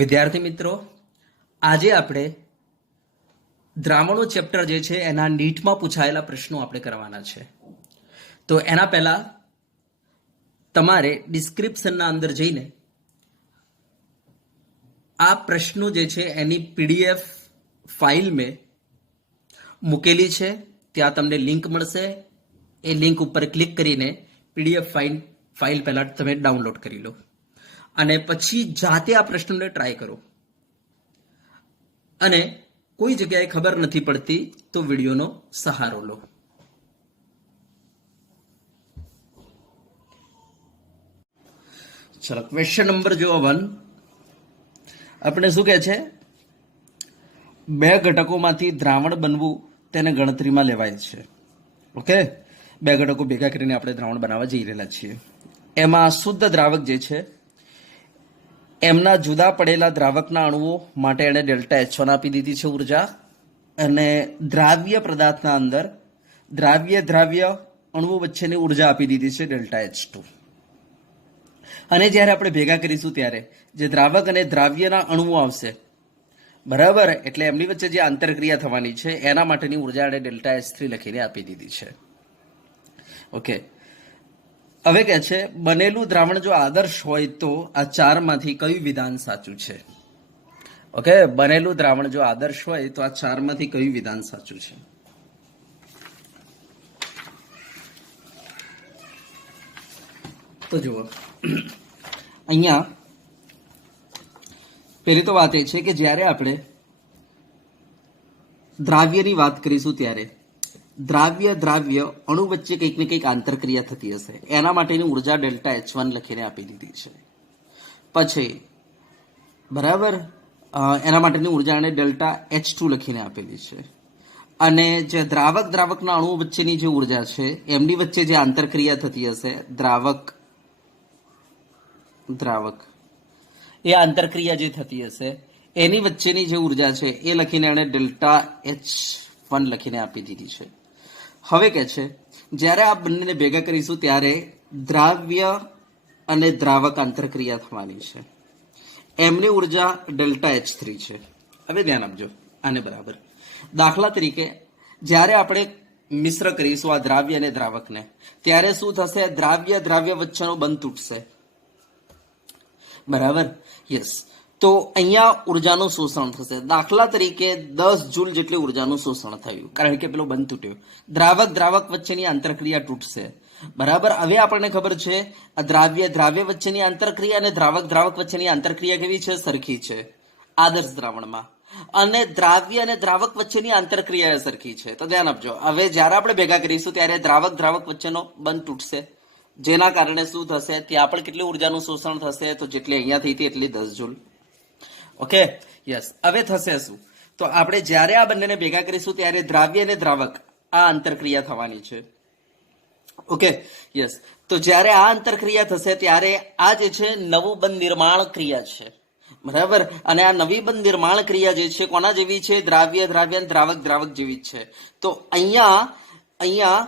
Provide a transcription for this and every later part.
વિદ્યાર્થી મિત્રો, આજે આપણે દ્રાવણો ચેપ્ટર જે છે એના નીટમાં પૂછાયેલા પ્રશ્નો આપણે કરવાના છે. તો એના પહેલા તમારે ડિસ્ક્રિપ્શનના અંદર જઈને આ પ્રશ્નો જે છે એની પીડીએફ ફાઇલ મેં મૂકેલી છે. ત્યાં તમને લિંક મળશે. એ લિંક ઉપર ક્લિક કરીને પીડીએફ ફાઇલ પહેલા તમે ડાઉનલોડ કરી લો અને પછી જાતે આ પ્રશ્નોને ટ્રાય કરો. અને કોઈ જગ્યાએ ખબર નથી પડતી તો વિડીયોનો સહારો લો. ચલો, ક્વેશ્ચન નંબર જો 1 આપણે શું કહે છે? બે ઘટકોમાંથી દ્રાવણ બનવું તેને ગણતરીમાં લેવાય છે. ઓકે, બે ઘટકો ભેગા કરીને આપણે દ્રાવણ બનાવવા જઈ રહેલા છીએ. એમાં શુદ્ધ દ્રાવક જે છે એમના જુદા પડેલા દ્રાવકના અણુઓ માટે એણે ડેલ્ટા H1 આપી દીધી છે ઉર્જા, અને દ્રાવ્ય પદાર્થના અંદર દ્રાવ્ય અણુઓ વચ્ચેની ઉર્જા આપી દીધી છે ડેલ્ટા H2. અને જ્યારે આપણે ભેગા કરીશું ત્યારે જે દ્રાવક અને દ્રાવ્યના અણુઓ આવશે, બરાબર, એટલે એમની વચ્ચે જે આંતરક્રિયા થવાની છે એના માટેની ઉર્જા એણે ડેલ્ટા H3 લખીને આપી દીધી છે. ઓકે, હવે કે છે બનેલું દ્રાવણ જો આદર્શ હોય તો આ ચારમાંથી કયું વિધાન સાચું છે? ઓકે, બનેલું દ્રાવણ જો આદર્શ હોય તો આ ચારમાંથી કયું વિધાન સાચું છે? તો જુઓ, અહીંયા પહેલી તો વાત એ છે કે જ્યારે આપણે દ્રાવ્યની વાત કરીશું ત્યારે દ્રાવ્ય અણુ વચ્ચે કંઈક ને કંઈક આંતરક્રિયા થતી હશે, એના માટેની ઉર્જા ડેલ્ટા H1 લખીને આપી દીધી છે. પછી બરાબર, એના માટેની ઉર્જા એને ડેલ્ટા H2 લખીને આપેલી છે. અને જે દ્રાવકના અણુઓ વચ્ચેની જે ઉર્જા છે એમની વચ્ચે જે આંતરક્રિયા થતી હશે દ્રાવક એ આંતરક્રિયા જે થતી હશે એની વચ્ચેની જે ઉર્જા છે એ લખીને એને ડેલ્ટા H1 લખીને આપી દીધી છે. હવે કે છે જ્યારે આ બંનેને ભેગા કરીશું ત્યારે દ્રાવ્ય અને દ્રાવક આંતરક્રિયા થવાની છે, એમની ઉર્જા ડેલ્ટા H3 છે. હવે ધ્યાન આપજો આને બરાબર. દાખલા તરીકે જ્યારે આપણે મિશ્ર કરીશું આ દ્રાવ્ય અને દ્રાવકને ત્યારે શું થશે? દ્રાવ્ય વચ્ચેનો બંધ તૂટશે, બરાબર, યસ. તો અહીંયા ઉર્જાનું શોષણ થશે. દાખલા તરીકે 10 જૂલ જેટલી ઉર્જાનું શોષણ થયું કારણ કે પેલો બંધ તૂટ્યો. દ્રાવક વચ્ચેની આંતરક્રિયા તૂટશે, બરાબર. હવે આપણને ખબર છે આ દ્રાવ્ય વચ્ચેની આંતરક્રિયા અને દ્રાવક વચ્ચેની આંતરક્રિયા કેવી છે? સરખી છે આદર્શ દ્રાવણમાં. અને દ્રાવ્ય અને દ્રાવક વચ્ચેની આંતરક્રિયા સરખી છે. તો ધ્યાન આપજો. હવે જ્યારે આપણે ભેગા કરીશું ત્યારે દ્રાવક વચ્ચેનો બંધ તૂટશે, જેના કારણે શું થશે? ત્યાં પણ કેટલી ઉર્જાનું શોષણ થશે? તો જેટલી અહીંયા થઈ હતી એટલી 10 જૂલ. Okay, yes. હવે થશે શું? તો આપણે જ્યારે આ બંનેને ભેગા કરીશું ત્યારે દ્રાવ્ય અને દ્રાવક આ આંતરક્રિયા થવાની છે. Okay, yes. તો જ્યારે આ આંતરક્રિયા થશે ત્યારે આ જે છે નવું બંધ નિર્માણ ક્રિયા છે, બરાબર. અને આ નવી બંધ નિર્માણ ક્રિયા જે છે કોના જેવી છે? દ્રાવ્ય દ્રાવક જેવી જ છે. તો અહીંયા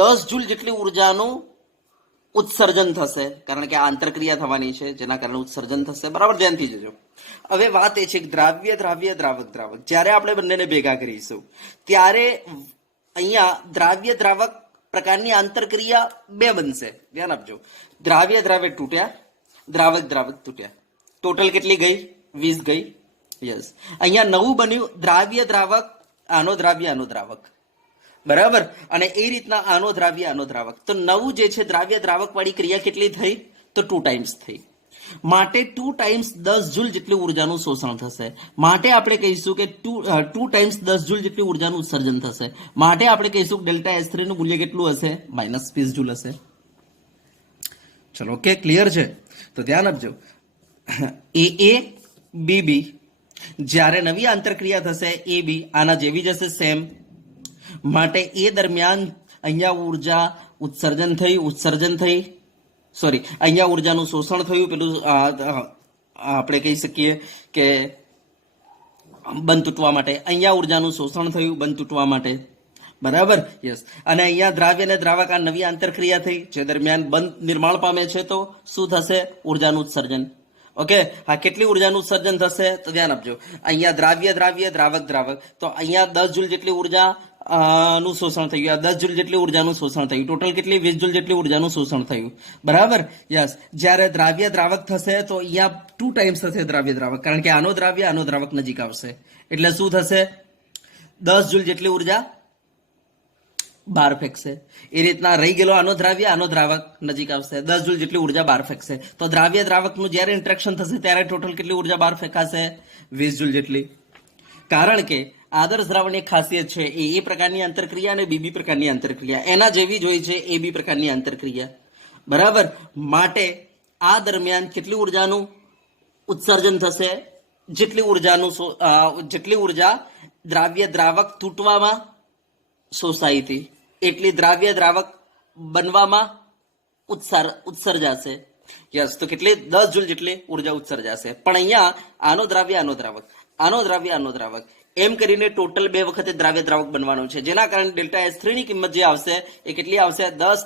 10 જૂલ જેટલી ઉર્જાનું ઉત્સર્જન થશે કારણ કે આ આંતરક્રિયા થવાની છે જેના કારણે ઉત્સર્જન થશે, બરાબર. ધ્યાનથી જજો. હવે વાત એ છે કે દ્રાવ્ય દ્રાવક જ્યારે આપણે બંનેને ભેગા કરીશું ત્યારે અહીંયા દ્રાવક પ્રકારની આંતરક્રિયા બે બનશે. ધ્યાન આપજો. દ્રાવ્ય તૂટ્યા, દ્રાવક તૂટ્યા. ટોટલ કેટલી ગઈ? 20 ગઈ. યસ. અહીંયા નવું બન્યું દ્રાવક, આનો દ્રાવક, બરાબર. અને એ રીતના આનો દ્રાવક. તો નવું જે છે દ્રાવક વાળી ક્રિયા કેટલી થઈ? તો 2 ટાઈમ્સ થઈ. માટે 2 ટાઈમ્સ 10 જૂલ જેટલી ઉર્જાનું શોષણ થશે. માટે આપણે કહીશું કે 2 ટાઈમ્સ 10 જૂલ જેટલી ઉર્જાનું ઉત્સર્જન થશે. માટે આપણે કહીશું કે ડેલ્ટા H3 નું મૂલ્ય કેટલું હશે? -20 જૂલ હશે. ચલો, ઓકે, ક્લિયર છે? તો ધ્યાન આપજો. એ બી જ્યારે નવી આંતરક્રિયા થશે AB આના જેવી જશે સેમ. માટે એ દરમિયાન અહીંયા ઉર્જા અહીંયા ઉર્જાનું શોષણ થયું. પેલું આપણે કહી શકીએ કે બંધ તૂટવા માટે અહીંયા ઉર્જાનું શોષણ થયું, બંધ તૂટવા માટે, બરાબર. યસ. અને અહીંયા દ્રાવ્ય અને દ્રાવક આ નવી આંતરક્રિયા થઈ જે દરમિયાન બંધ નિર્માણ પામે છે તો શું થશે? ઉર્જાનું ઉત્સર્જન. ઓકે, હા, કેટલી ઉર્જાનું ઉત્સર્જન થશે તો ધ્યાન આપજો. અહીંયા દ્રાવ્ય દ્રાવ્ય દ્રાવક દ્રાવક, તો અહીંયા 10 જૂલ જેટલી ઉર્જા નું શોષણ થયું, આ 10 જૂલ જેટલી ઉર્જાનું શોષણ થયું, ટોટલ કેટલી 20 જૂલ જેટલી ઉર્જાનું શોષણ થયું. બરાબર, યસ. જ્યારે દ્રાવ્ય દ્રાવક થશે તો અહીંયા 2 ટાઈમ્સ થશે દ્રાવ્ય દ્રાવક, કારણ કે આનો દ્રાવક નજીક આવશે, એટલે શું થશે? 10 જૂલ જેટલી ઉર્જા બહાર ફેંકશે. એ રીતના રહી ગયેલો આનો દ્રાવક નજીક આવશે, 10 જૂલ જેટલી ઉર્જા બહાર ફેંકશે. તો દ્રાવ્ય દ્રાવકનું જ્યારે ઇન્ટરેક્શન થશે ત્યારે ટોટલ કેટલી ઉર્જા બહાર ફેંકાશે? 20 જૂલ જેટલી. કારણ કે આદર્શ દ્રાવણની ખાસિયત છે એ પ્રકારની આંતરક્રિયા અને બીબી પ્રકારની આંતરક્રિયા, એના જેવી જ હોય છે એ બી પ્રકારની આંતરક્રિયા. બરાબર, માટે આ દરમિયાન કેટલી ઉર્જાનું ઉત્સર્જન થશે? જેટલી ઉર્જા દ્રાવ્ય દ્રાવક તૂટવામાં શોષાઈ હતી એટલી દ્રાવ્ય દ્રાવક બનવામાં ઉત્સર્જાશે. યસ, તો કેટલી? 10 જૂલ જેટલી ઉર્જા ઉત્સર્જાશે. પણ અહીંયા આનો દ્રાવ્ય એમ કરીને ટોટલ 2 વખતે દ્રાવ્ય દ્રાવક બનવાનું છે, જેના કારણે ડેલ્ટા H3 ની કિંમત જે આવશે એ કેટલી આવશે? 10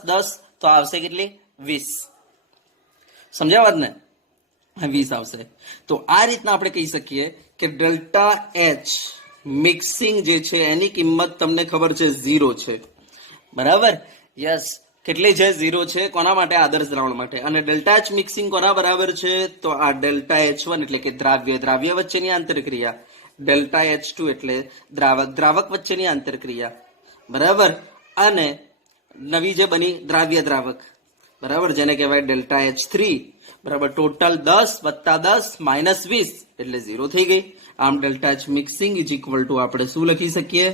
તો આવશે કેટલી? 20. સમજ્યા વાત ને? 20 આવશે. તો આ રીતના આપણે કહી શકીએ કે ડેલ્ટા H મિક્સિંગ જે છે એની કિંમત તમને ખબર છે 0 છે. બરાબર, યસ. કેટલી છે? 0 છે. કોના માટે? આદર્શ દ્રાવણ માટે. અને ડેલ્ટા H મિક્સિંગ કોના બરાબર છે? તો આ ડેલ્ટા H1 એટલે કે દ્રાવ્ય વચ્ચેની આંતરક્રિયા, ડેલ્ટા H2 એટલે દ્રાવક વચ્ચેની આંતરક્રિયા. બરાબર, અને નવી જે બની દ્રાવ્ય દ્રાવક, બરાબર, જેને કહેવાય ડેલ્ટા H3. બરાબર, ટોટલ 10 + 10 - 20 એટલે 0 થઈ ગઈ. આમ delta H mixing is equal two આપણે શું લખી શકીએ?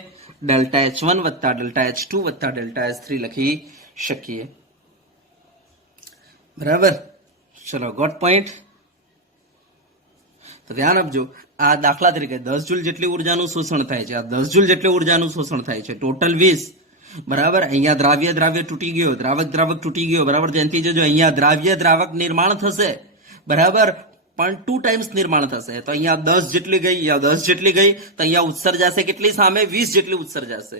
Delta H1 + delta H2 + delta H3 લખી શકીએ. બરાબર, ચલો, ગોટ પોઈન્ટ. તો ધ્યાન આપજો, આ દાખલા તરીકે 10 જૂલ જેટલી ઉર્જાનું શોષણ થાય છે, આ 10 જૂલ જેટલી ઉર્જાનું શોષણ થાય છે, ટોટલ 20. બરાબર, અહીંયા દ્રાવ્ય તૂટી ગયો, દ્રાવક તૂટી ગયો. બરાબર, ધ્યાનથી જોજો, અહીંયા દ્રાવ્ય દ્રાવક નિર્માણ થશે. બરાબર, પણ 2 ટાઈમ્સ નિર્માણ થશે. તો અહીંયા 10 જેટલી ગઈ, અહીંયા 10 જેટલી ગઈ, તો અહીંયા ઉત્સર્જાશે કેટલી? સામે 20 જેટલી ઉત્સર્જાશે.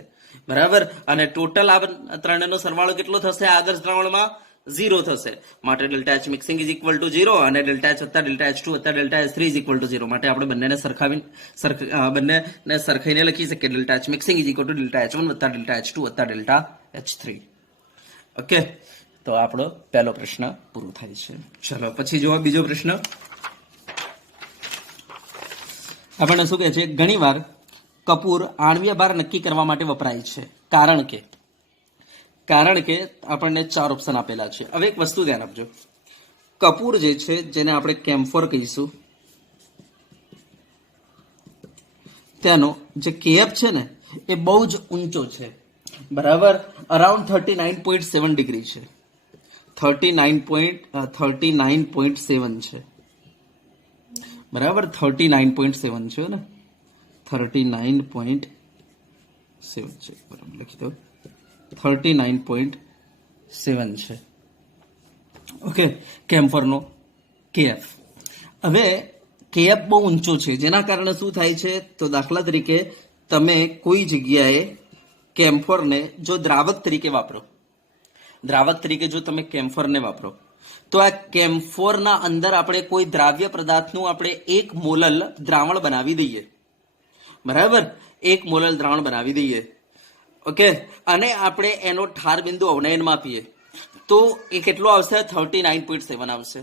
બરાબર, અને ટોટલ આ ત્રણેયનો સરવાળો કેટલો થશે? આદર્શ દ્રાવણમાં 0 થશે. માટે delta H mixing is equal to 0 અને ડેલ્ટા H વત્તા ડેલ્ટા H2 વત્તા delta H3 is equal to 0. માટે આપણે બંનેને સરખાઈને લખી શકીએ. Delta H mixing is equal to delta H1 વત્તા ડેલ્ટા H2 વત્તા ડેલ્ટા H3. ઓકે, તો આપણો પહેલો પ્રશ્ન પૂરો થાય છે. ચલો, પછી જુઓ બીજો પ્રશ્ન. આપણને શું કહે છે? ઘણીવાર કપૂર આણ્વીય ભાર નક્કી કરવા માટે વપરાય છે, કારણ કે આપણને 4 ઓપ્શન આપેલા છે. હવે એક વસ્તુ ધ્યાન આપજો, કપૂર જે છે જેને આપણે કેમ્ફોર કહીશું, તેનો જે કેએફ છે ને એ બહુ જ ઊંચો છે. બરાબર, અરાઉન્ડ 39.7 ડિગ્રી છે. 39.7 છે. બરાબર, 39.7 છે ને, 39.7 છે. બરાબર, લખી દો, 39.7 છે. ઓકે, કેમ્ફરનો કેએફ. હવે કેએફ બહુ ઊંચો છે, જેના કારણે શું થાય છે? તો દાખલા તરીકે તમે કોઈ જગ્યાએ કેમ્ફરને જો દ્રાવક તરીકે જો તમે કેમ્ફરને વાપરો, તો આ કેમ્ફોરના અંદર આપણે કોઈ દ્રાવ્ય પદાર્થનું આપણે 1 મોલલ દ્રાવણ બનાવી દઈએ. બરાબર, 1 મોલલ દ્રાવણ બનાવી દઈએ. ઓકે, અને આપણે એનો ઠાર બિંદુ અવનયન માપીએ તો એ કેટલો આવશે? 39.7 આવશે.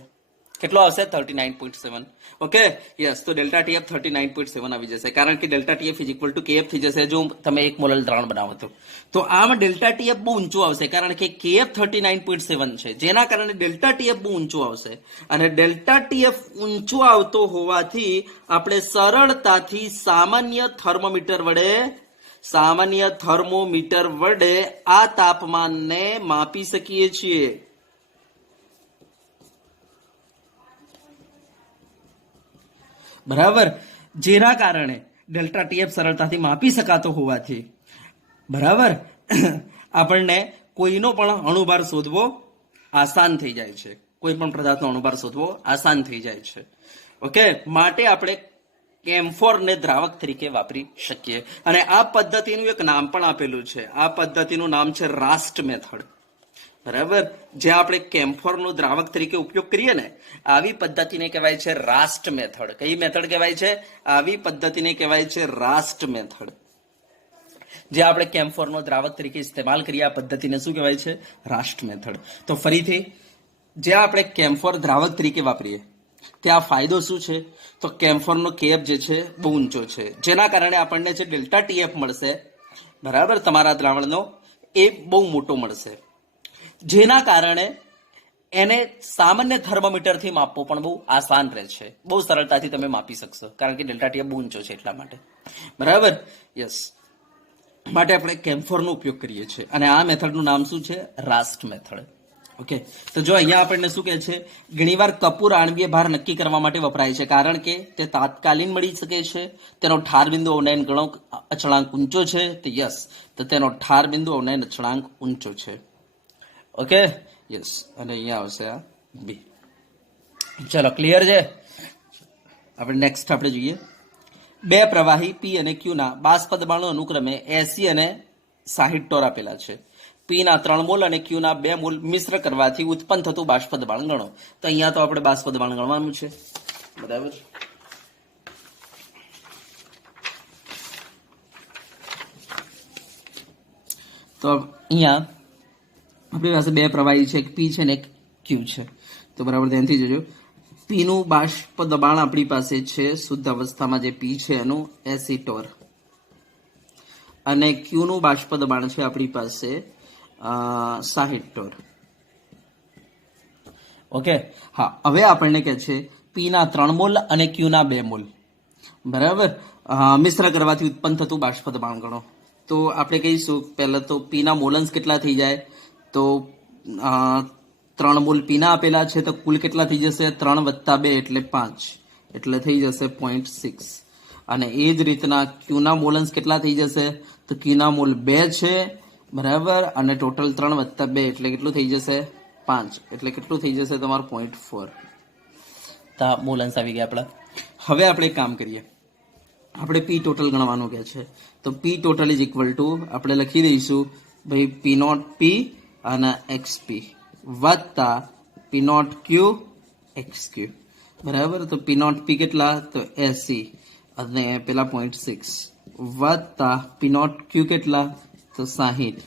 કેટલો આવશે? 39.7. Okay, yes. તો ડેલ્ટા TF 39.7 આવી જશે, કારણ કે delta TF is equal two KF થઈ જશે જો તમે 1 મોલલ દ્રાવણ બનાવો તો આમ ડેલ્ટા TF બહુ ઊંચું આવશે, કારણ કે KF 39.7 છે, જેના કારણે ડેલ્ટા TF બહુ ઊંચું આવશે. અને ડેલ્ટા TF ઊંચું આવતો હોવાથી આપણે સરળતાથી સામાન્ય થર્મોમીટર વડે આ તાપમાનને માપી શકીએ છીએ. બરાબર, જેના કારણે ડેલ્ટા TF સરળતાથી માપી શકાતો હોવાથી બરાબર આપણને કોઈનો પણ અણુભાર શોધવો આસાન થઈ જાય છે. કોઈ પણ પદાર્થનો અણુભાર શોધવો આસાન થઈ જાય છે. ઓકે, માટે આપણે કેમ્ફોરને દ્રાવક તરીકે વાપરી શકીએ. અને આ પદ્ધતિનું એક નામ પણ આપેલું છે. આ પદ્ધતિનું નામ છે રાસ્ટ મેથડ. બરાબર, જે આપણે કેમ્ફોરનો દ્રાવક તરીકે ઉપયોગ કરીએ ને, આવી પદ્ધતિને કહેવાય છે રાસ્ટ મેથડ. કઈ મેથડ કહેવાય છે? આવી પદ્ધતિને કહેવાય છે રાસ્ટ મેથડ. જે આપણે કેમ્ફોરનો દ્રાવક તરીકે ઇસ્તેમાલ કરીએ આ પદ્ધતિને શું કહેવાય છે? રાસ્ટ મેથડ. તો ફરીથી, જે આપણે કેમ્ફોર દ્રાવક તરીકે વાપરીએ ત્યાં ફાયદો શું છે? તો કેમ્ફોરનો કેએફ જે છે બહુ ઊંચો છે, જેના કારણે આપણને જે ડેલ્ટા ટીએફ મળશે, બરાબર, તમારા દ્રાવણનો એ બહુ મોટો મળશે, જેના કારણે એને સામાન્ય થર્મોમીટરથી માપવો પણ બહુ આસાન રહે છે. બહુ સરળતાથી તમે માપી શકશો, કારણ કે ડેલ્ટા ટીએફ બહુ ઊંચો છે એટલા માટે. બરાબર, યસ. માટે આપણે કેમ્ફોરનો ઉપયોગ કરીએ છીએ અને આ મેથડનું નામ શું છે? રાસ્ટ મેથડ. ઓકે, તો જો અહીંયા આપણને શું કહે છે? ઘણીવાર કપૂર આણ્વીય ભાર નક્કી કરવા માટે વપરાય છે, કારણ કે તે તાત્કાલિક મળી શકે છે. તેનો ઠાર બિંદુ અવનયન ગણક અચળાંક ઊંચો છે. તો યસ, તો તેનો ઠાર બિંદુ અવનયન અચળાંક ઊંચો છે. Okay, yes. અને અહીંયા આવશે આ બી. ચલો, ક્લિયર છે? આપણે નેક્સ્ટ આપણે જોઈએ. બે પ્રવાહી પી અને ક્યુ ના બાષ્પ દબાણો અનુક્રમે 80 અને 60 ટોર આપેલા છે. પી ના 3 મોલ અને ક્યુ ના 2 મોલ મિશ્ર કરવાથી ઉત્પન્ન થતું બાષ્પ દબાણ ગણો. તો અહીંયા તો આપણે બાષ્પ દબાણ ગણવાનું છે, બરાબર. તો અહીંયા આપણી પાસે બે પ્રવાહી છે, એક પી છે ને એક ક્યુ છે. તો બરાબર ધ્યાનથી જોજો. પી નું બાષ્પ દબાણ આપણી પાસે છે શુદ્ધ અવસ્થામાં જે પી છે એનું 80 ટોર, અને ક્યુ નું બાષ્પ દબાણ છે આપણી પાસે 60 ટોર. ઓકે, હા. હવે આપણને કહે છે પી ના 3 મોલ અને ક્યુ ના 2 મોલ, બરાબર, મિશ્ર કરવાથી ઉત્પન્ન થતું બાષ્પ દબાણ ગણો. તો આપણે કહીશું પહેલા તો પી ના મોલન્સ કેટલા થઈ જાય? તો 3 મોલ પીના આપેલા છે, તો કુલ કેટલા થઈ જશે? 3 + 2 એટલે 5, એટલે થઈ જશે 0.6. અને એ જ રીતના ક્યુના મોલન્સ કેટલા થઈ જશે? તો ક્યુના મોલ 2 છે, બરાબર, અને ટોટલ 3 + 2 એટલે કેટલું થઈ જશે? 5, એટલે કેટલું થઈ જશે તમારું? 0.4. તો મોલન્સ આવી ગયા આપણા. હવે આપણે એક કામ કરીએ, આપણે પી ટોટલ ગણવાનું કે છે. તો પી ટોટલ ઇઝ ઇક્વલ ટુ આપણે લખી દઈશું ભાઈ પી નોટ પી અને એક્સ પી વત્તા પી નોટ ક્યુ એક્સ ક્યુ, બરાબર. તો પી નોટ પી કેટલા? તો 80 અને પેલા 0.6 વત્તા પી નોટ ક્યુ કેટલા? તો 60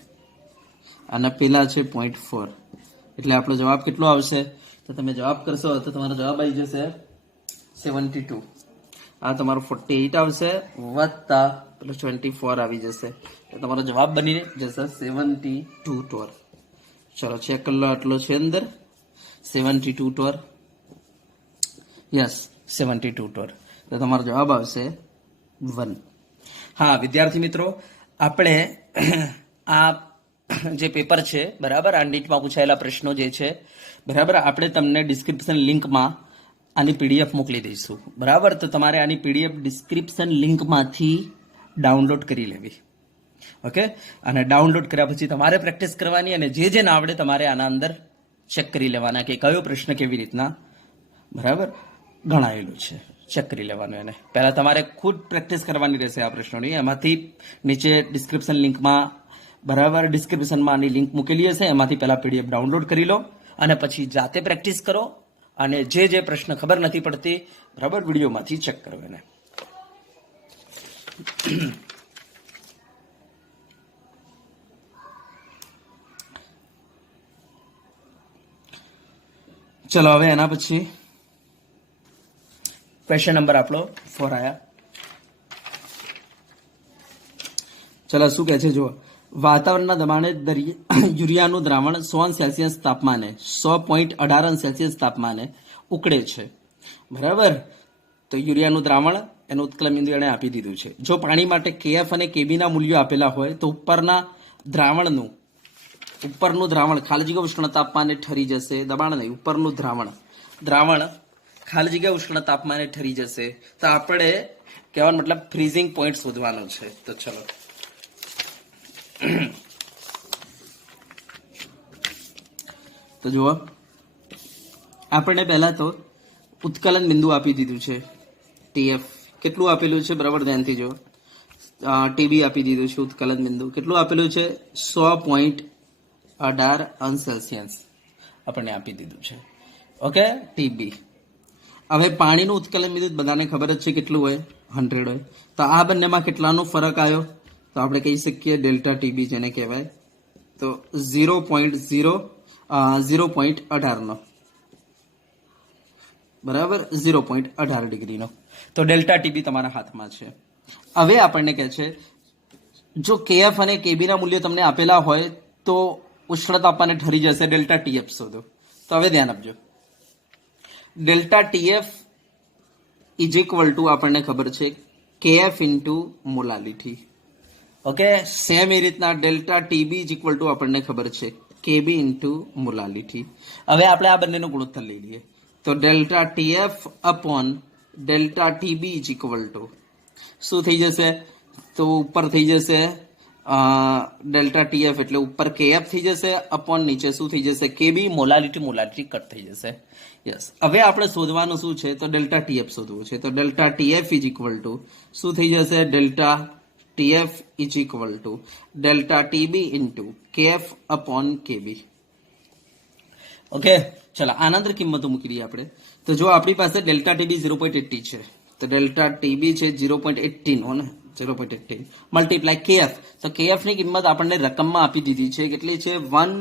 અને પેલા છે 0.4. એટલે આપણો જવાબ કેટલો આવશે? તો તમે જવાબ કરશો તો તમારો જવાબ આવી જશે 72. આ તમારો 48 આવશે વત્તા પેલો 24 આવી જશે, તો તમારો જવાબ બની જશે 72 ટોર. ચલો ચેક કરી લો, આટલો છે અંદર 72 ટોર. યસ, 72 ટોર. તો તમારો જવાબ આવશે 1. હા વિદ્યાર્થી મિત્રો, આપણે આ જે પેપર છે, બરાબર, આ નીટમાં પૂછાયેલા પ્રશ્નો જે છે, બરાબર, આપણે તમને ડિસ્ક્રિપ્શન લિંકમાં આની પીડીએફ મોકલી દઈશું, બરાબર. તો તમારે આની પીડીએફ ડિસ્ક્રિપ્શન લિંકમાંથી ડાઉનલોડ કરી લેવી. ઓકે, અને ડાઉનલોડ કર્યા પછી તમારે પ્રેક્ટિસ કરવાની, અને જે ના આવડે તમારે આના અંદર ચેક કરી લેવાના કે કયો પ્રશ્ન કેવી રીતના, બરાબર, ગણાયેલું છે. ચેક કરી લેવાનું એને પહેલા તમારે ખુદ પ્રેક્ટિસ કરવાની રહેશે આ પ્રશ્નોની. એમાંથી નીચે ડિસ્ક્રિપ્શન લિંકમાં, બરાબર, ડિસ્ક્રિપ્શનમાં આની લિંક મૂકેલી હશે, એમાંથી પહેલા પીડીએફ ડાઉનલોડ કરી લો અને પછી જાતે પ્રેક્ટિસ કરો. અને જે પ્રશ્ન ખબર નથી પડતી, બરાબર, વિડીયોમાંથી ચેક કરો એને. ચલો હવે એના પછી ક્વેશ્ચન નંબર આપણો 4 આયા. ચલો શું કહે છે? જો વાતાવરણના દબાણે યુરિયાનું દ્રાવણ 100 °C તાપમાને 100.18 °C તાપમાને ઉકળે છે, બરાબર. તો યુરિયાનું દ્રાવણ એનું ઉત્કલન બિંદુ એને આપી દીધું છે. જો પાણી માટે કેએફ અને કેબીના મૂલ્યો આપેલા હોય તો ઉપરનું દ્રાવણ ખાલી જગ્યા ઉષ્ણ તાપમાને ઠરી જશે. દબાણ નહીં, ઉપરનું દ્રાવણ ખાલી જગ્યા ઉષ્ણ તાપમાને ઠરી જશે. તો આપણે કહેવાનો મતલબ ફ્રીઝિંગ પોઈન્ટ શોધવાનો છે. તો ચલો તો જુઓ, આપણને પહેલા તો ઉત્કલન બિંદુ આપી દીધું છે ટીએફ. કેટલું આપેલું છે? બરાબર ધ્યાનથી જો, ટીબી આપી દીધું છે. ઉત્કલન બિંદુ કેટલું આપેલું છે? 100.18 18 अंश સેલ્સિયસ આપણને આપી દીધું છે. Okay, TB. હવે પાણીનું ઉત્કલન બિંદુ બધાને ખબર જ છે કેટલું હોય, 100 હોય. તો આ બંનેમાં કેટલાનો ફરક આવ્યો? તો આપણે કહી શકીએ ડેલ્ટા ટીબી જેને કહેવાય તો 0.18 નો, બરાબર, 0.18 ડિગ્રીનો. તો ડેલ્ટા ટીબી તમારા હાથમાં છે. હવે આપણને કહે છે જો કેએફ અને કેબી ના મૂલ્યો તમને આપેલા હોય તો ઉષ્ણતા આપણને ઠરી જશે ડેલ્ટા ટીએફ શોધો. તો હવે ધ્યાન આપજો, delta TF is equal to આપણને ખબર છે KF into molality. Okay, same એ રીતના delta TB is equal to આપણને ખબર છે કેબી ઇન્ટુ મોલાલિટી. હવે આપણે આ બંનેનો ગુણોત્તર લઈ લઈએ તો delta TF upon delta TB is equal to શું થઈ જશે? તો ઉપર થઈ જશે ડેલ્ટા ટીએફ એટલે ઉપર કેએફ થઈ જશે અપોન નીચે શું થઈ જશે? કેબી. મોલાલિટી કટ થઈ જશે. યસ. હવે આપણે શોધવાનું શું છે? તો ડેલ્ટા ટીએફ શોધવું છે. તો delta TF is equal to શું થઈ જશે? Delta TF is equal to delta TB into KF upon KB. Okay, ચલો આના અંદર કિંમતો મૂકી દઈએ આપણે. તો જો આપણી પાસે ડેલ્ટા ટીબી 0.80 છે તો ડેલ્ટા ટીબી છે 0.18 હો ને, 0.18 મલ્ટીપ્લાય કેએફ. તો કેએફ ની કિંમત આપણને રકમમાં આપી દીધી છે. કેટલી છે? 1.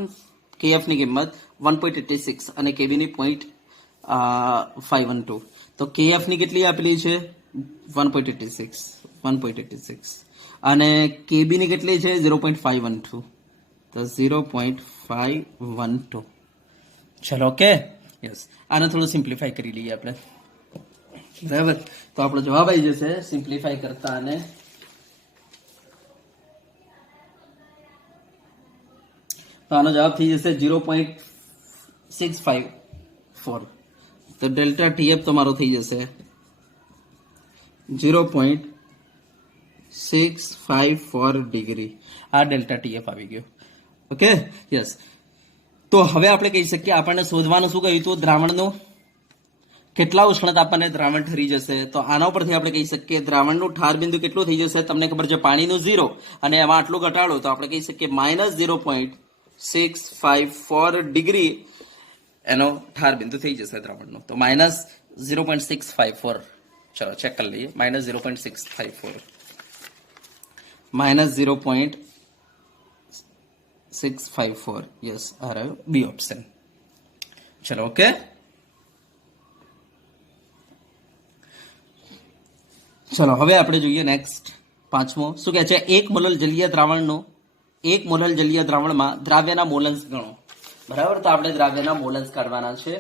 કેએફ ની કિંમત 1.86 અને કેબી ની 0.512. તો કેએફ ની કેટલી આપેલી છે? 1.86 અને કેબી ની કેટલી છે? 0.512. તો 0.512. ચલો, ઓકે. યસ, આને થોડું સિમ્પ્લિફાઈ કરી લઈએ આપણે, બરાબર. તો આપણો જવાબ આવી જશે સિમ્પ્લિફાઈ કરતા અને તો આનો જવાબ થઈ જશે 0.654. તો ડેલ્ટા ટીએફ તમારો થઈ જશે 0.654 ડિગ્રી. આ ડેલ્ટા ટીએફ આવી ગયો. Okay, yes. તો હવે આપણે કહી શકીએ આપણને શોધવાનું શું કહ્યું હતું? દ્રાવણનું કેટલા ઉષ્ણતા આપણને દ્રાવણ ઠરી જશે. તો આના ઉપરથી આપણે કહી શકીએ દ્રાવણનું ઠાર બિંદુ કેટલું થઈ જશે? તમને ખબર છે પાણીનું 0 અને એમાં આટલું ઘટાડો તો આપણે કહી શકીએ -0.654 ડિગ્રી એનો ઠાર બિંદુ થઈ જશે દ્રાવણનો. તો -0.654. ચલો ચેક કરી લઈએ. -0.654 -0.654. યસ, આ રહ્યો બી ઓપ્શન. ચલો, ઓકે. ચલો હવે આપણે જોઈએ નેક્સ્ટ પાંચમો. શું કહે છે? 1 મોલલ જલીય દ્રાવણમાં દ્રાવ્યના મોલન્સ ગણો. બરાબર, તો આપણે દ્રાવ્યના મોલન્સ કાઢવાના છે.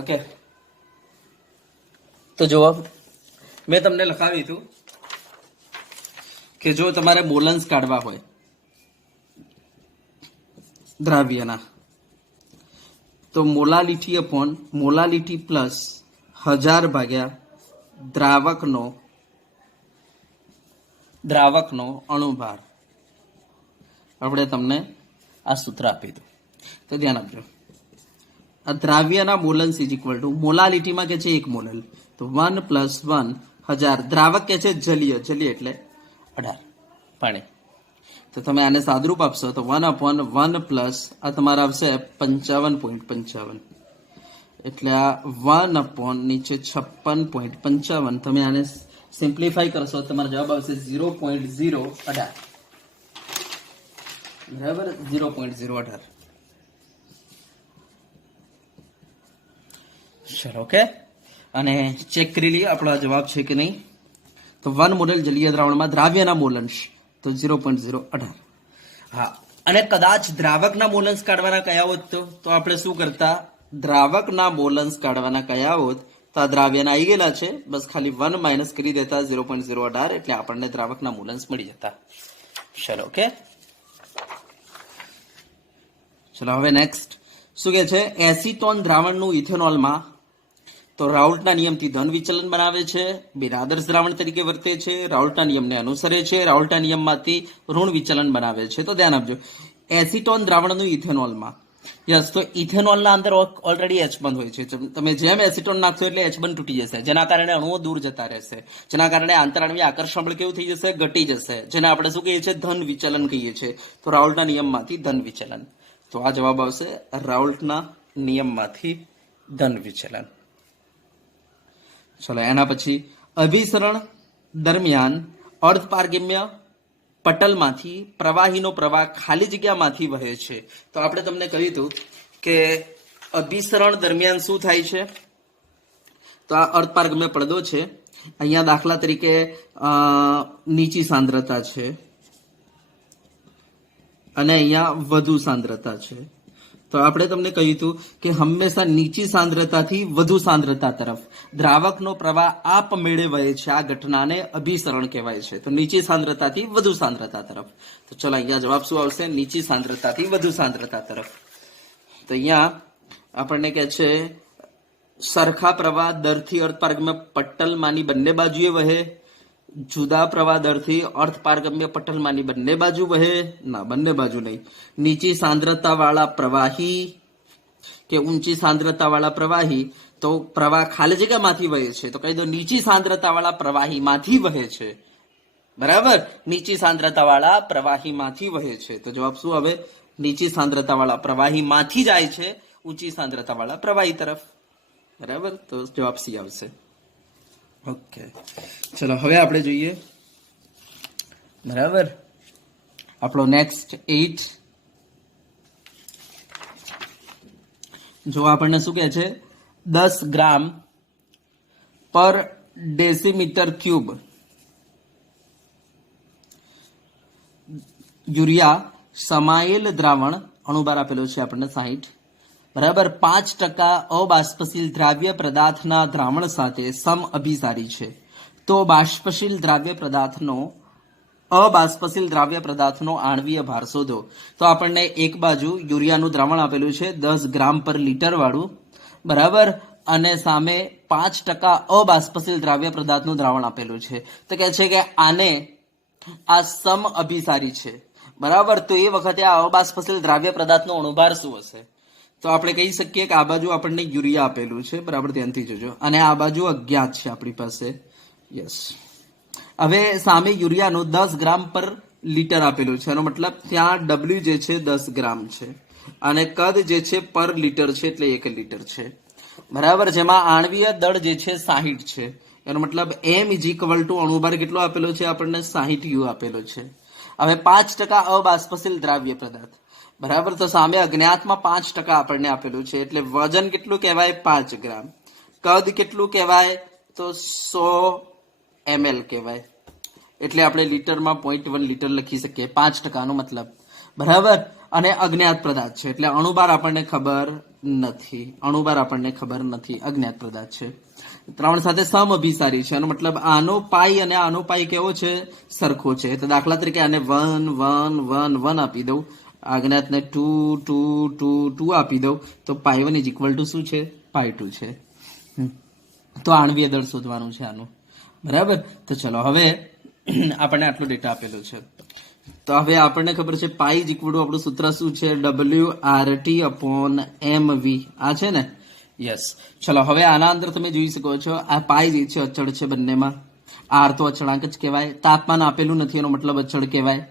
ઓકે, તો જુઓ મેં તમને લખાવ્યું હતું કે જો તમારે મોલન્સ કાઢવા હોય દ્રાવ્યના તો મોલાલિટી અપોન મોલાલિટી પ્લસ 1000 ભાગ્યા દ્રાવકનો અણુભાર. આપણે તમને આ સૂત્ર આપી દઉં તો ધ્યાન આપજો. આ દ્રાવ્યના મોલન્સ ઇઝ ઇક્વલ ટુ મોલાલિટીમાં કે છે 1 મોલલ તો 1 + 1 1000. દ્રાવક કે છે જલીય એટલે 18 પાણી. તો તમે આને સાદરૂપ આપશો તો 1/1 પ્લસ આ તમારા આવશે 55.55 એટલે આ 1/ નીચે 56.55. તમે આને સિમ્પ્લિફાઈ કરશો તમારો જવાબ આવશે 0.018. બરાબર, 0.018. ચલો, ઓકે. અને ચેક કરી લઈએ આપણો જવાબ છે કે નહીં. તો 1 મોલ જલીય દ્રાવણમાં દ્રાવ્યના મોલન્સ તો 0.018. હા, અને કદાચ દ્રાવકના મોલન્સ કાઢવાના કયા હોત તો આપણે શું કરતા? દ્રાવકના મોલન્સ કાઢવાના કયા હોત તો આ દ્રાવ્યના આવી ગયેલા છે, બસ ખાલી 1 માઇનસ કરી દેતા 0.018 એટલે આપણને દ્રાવકના મોલન્સ મળી જતા. ચલો, ઓકે. ચલો હવે નેક્સ્ટ શું કે છે? એસીટોન દ્રાવણનું ઇથેનોલમાં તો રાઉલ્ટના નિયમથી ધન વિચલન બનાવે છે, બિનઆદર્શ દ્રાવણ તરીકે વર્તે છે, રાઉલ્ટના નિયમને અનુસરે છે, રાઉલ્ટના નિયમમાંથી ઋણ વિચલન બનાવે છે. તો ધ્યાન આપજો, એસીટોન દ્રાવણનું ઇથેનોલમાં. યસ, તો ઇથેનોલના અંદર ઓલરેડી H બંધ હોય છે. તમે જેમ એસીટોન નાખશો એટલે H બંધ તૂટી જશે, જેના કારણે અણુઓ દૂર જતા રહેશે, જેના કારણે આંતરાણવીય આકર્ષણ બળ કેવું થઈ જશે? ઘટી જશે, જેને આપણે શું કહીએ છીએ? ધન વિચલન કહીએ છીએ. તો રાઉલ્ટના નિયમમાંથી ધન વિચલન. તો આ જવાબ આવશે રાઉલ્ટના નિયમમાંથી ધન વિચલન. ચલો એના પછી અભિસરણ દરમિયાન અર્ધપારગમ્ય પટલમાંથી પ્રવાહીનો પ્રવાહ ખાલી જગ્યામાંથી વહે છે. તો આપણે તમને કહ્યું હતું કે અભિસરણ દરમિયાન શું થાય છે, તો આ અર્ધપારગમ્ય પડદો છે. અહીંયા દાખલા તરીકે નીચી સાંદ્રતા છે અને અહીંયા વધુ સાંદ્રતા છે. તો આપણે તમને કહ્યું હતું કે હંમેશા નીચી સાંદ્રતાથી વધુ સાંદ્રતા તરફ દ્રાવકનો પ્રવાહ આપમેળે વહે છે. આ ઘટનાને અભિસરણ કહેવાય છે. તો નીચી સાંદ્રતાથી વધુ સાંદ્રતા તરફ. તો ચલો અહીંયા જવાબ શું આવશે? નીચી સાંદ્રતાથી વધુ સાંદ્રતા તરફ. તો અહીંયા આપણને કહે છે સરખા પ્રવાહ દરથી અર્ધપારગમ્ય પટલમાંની બંને બાજુએ વહે, જુદા પ્રવાહ દરથી અર્ધપારગમ્ય પટલમાંની બંને બાજુ વહે. ના, બંને બાજુ નહીં. નીચી સાંદ્રતા વાળા પ્રવાહી કે ઊંચી સાંદ્રતા વાળા પ્રવાહી, તો પ્રવાહ ખાલી જગ્યામાંથી વહે છે. તો કહી દો નીચી સાંદ્રતા વાળા પ્રવાહીમાંથી વહે છે. બરાબર, નીચી સાંદ્રતા વાળા પ્રવાહીમાંથી વહે છે. તો જવાબ શું આવે? નીચી સાંદ્રતા વાળા પ્રવાહીમાંથી જાય છે ઊંચી સાંદ્રતા વાળા પ્રવાહી તરફ. બરાબર, તો જવાબ સી આવશે. ઓકે, ચલો હવે આપણે જોઈએ. બરાબર, આપણો નેક્સ્ટ 8. જો આપણને શું કહે છે, 10 ગ્રામ પર ડેસીમીટર ક્યુબ યુરિયા સમાયેલ દ્રાવણ, અણુભાર આપેલો છે આપણને 60, બરાબર, 5% અબાષ્પશીલ દ્રાવ્ય પદાર્થના દ્રાવણ સાથે સમ અભિસારી છે. તો બાષ્પશીલ દ્રાવ્ય પદાર્થનો અબાષ્પશીલ દ્રાવ્ય પદાર્થનો આણ્વીય ભાર શોધો. તો આપણને એક બાજુ યુરિયાનું દ્રાવણ આપેલું છે 10 ગ્રામ પર લીટર વાળું, બરાબર, અને સામે 5% અબાષ્પશીલ દ્રાવ્ય પદાર્થનું દ્રાવણ આપેલું છે. તો કહે છે કે આને આ સમ અભિસારી છે. બરાબર, તો એ વખતે આ અબાષ્પશીલ દ્રાવ્ય પદાર્થનો અણુભાર શું હશે? તો આપણે કહી શકીએ કે આ બાજુ આપણને યુરિયા આપેલું છે, બરાબર, ધ્યાનથી જોજો, અને આ બાજુ અજ્ઞાત છે આપણી પાસે. યસ, હવે સામે યુરિયાનું 10 ગ્રામ પર લીટર આપેલું છે. એનો મતલબ ત્યાં ડબલ્યુ જે છે 10 ગ્રામ છે અને કદ જે છે પર લીટર છે, એટલે 1 લીટર છે. બરાબર, જેમાં આણ્વીય દળ જે છે 60 છે. એનો મતલબ M = અણુભાર કેટલો આપેલો છે આપણને? 60 U આપેલો છે. હવે 5% અબાષ્પશીલ દ્રાવ્ય પદાર્થ, બરાબર, તો સામે અજ્ઞાતમાં 5% આપણને આપેલું છે. એટલે વજન કેટલું કહેવાય? 5 ગ્રામ. કદ કેટલું કહેવાય? તો 100 ml કહેવાય. એટલે આપણે લીટરમાં 0.1 લીટર લખી શકીએ 5% નો મતલબ. બરાબર, અને અજ્ઞાત પદાર્થ છે એટલે અણુભાર આપણને ખબર નથી. અણુભાર આપણને ખબર નથી, અજ્ઞાત પદાર્થ છે. ત્રણ સાથે સમ અભિસારી છે. એનો મતલબ આનો પાઈ અને આનો પાઈ કેવો છે? સરખો છે. તો દાખલા તરીકે આને 1 1 1 1 આપી દઉં, અજ્ઞાતને 2 2 2 2 આપી દઉં, તો પાઈ 1 = શું છે? પાઈ 2 છે. તો આણ્વીય દળ શોધવાનું છે આનું. બરાબર, તો ચલો હવે આપણને આટલો ડેટા આપેલો છે. તો હવે આપણને ખબર છે પાઈ = આપણું સૂત્ર શું છે? WRT/mv. આ છે ને? યસ. ચલો હવે આના અંદર તમે જોઈ શકો છો આ પાઈ જે છે અચળ છે બંનેમાં. આર તો અચળાંક જ કહેવાય, તાપમાન આપેલું નથી એનો મતલબ અચળ કહેવાય.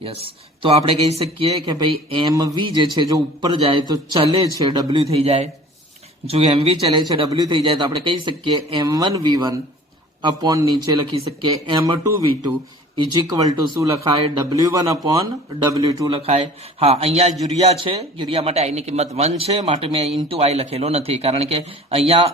યસ, તો આપણે કહી શકીએ કે ભાઈ mv જે છે જો ઉપર જાય તો ચલે છે, w થઈ જાય. જો mv ચલે છે, w થઈ જાય, તો આપણે કહી શકીએ m1v1 અપોન નીચે લખી શકીએ m2v2 = શું લખાય? w1/w2 લખાય. હા, અહીંયા યુરિયા છે, યુરિયા માટે આઈ ની કિંમત 1 છે, માટે મેં ઇન્ટુ આઈ લખેલો નથી, કારણ કે અહીંયા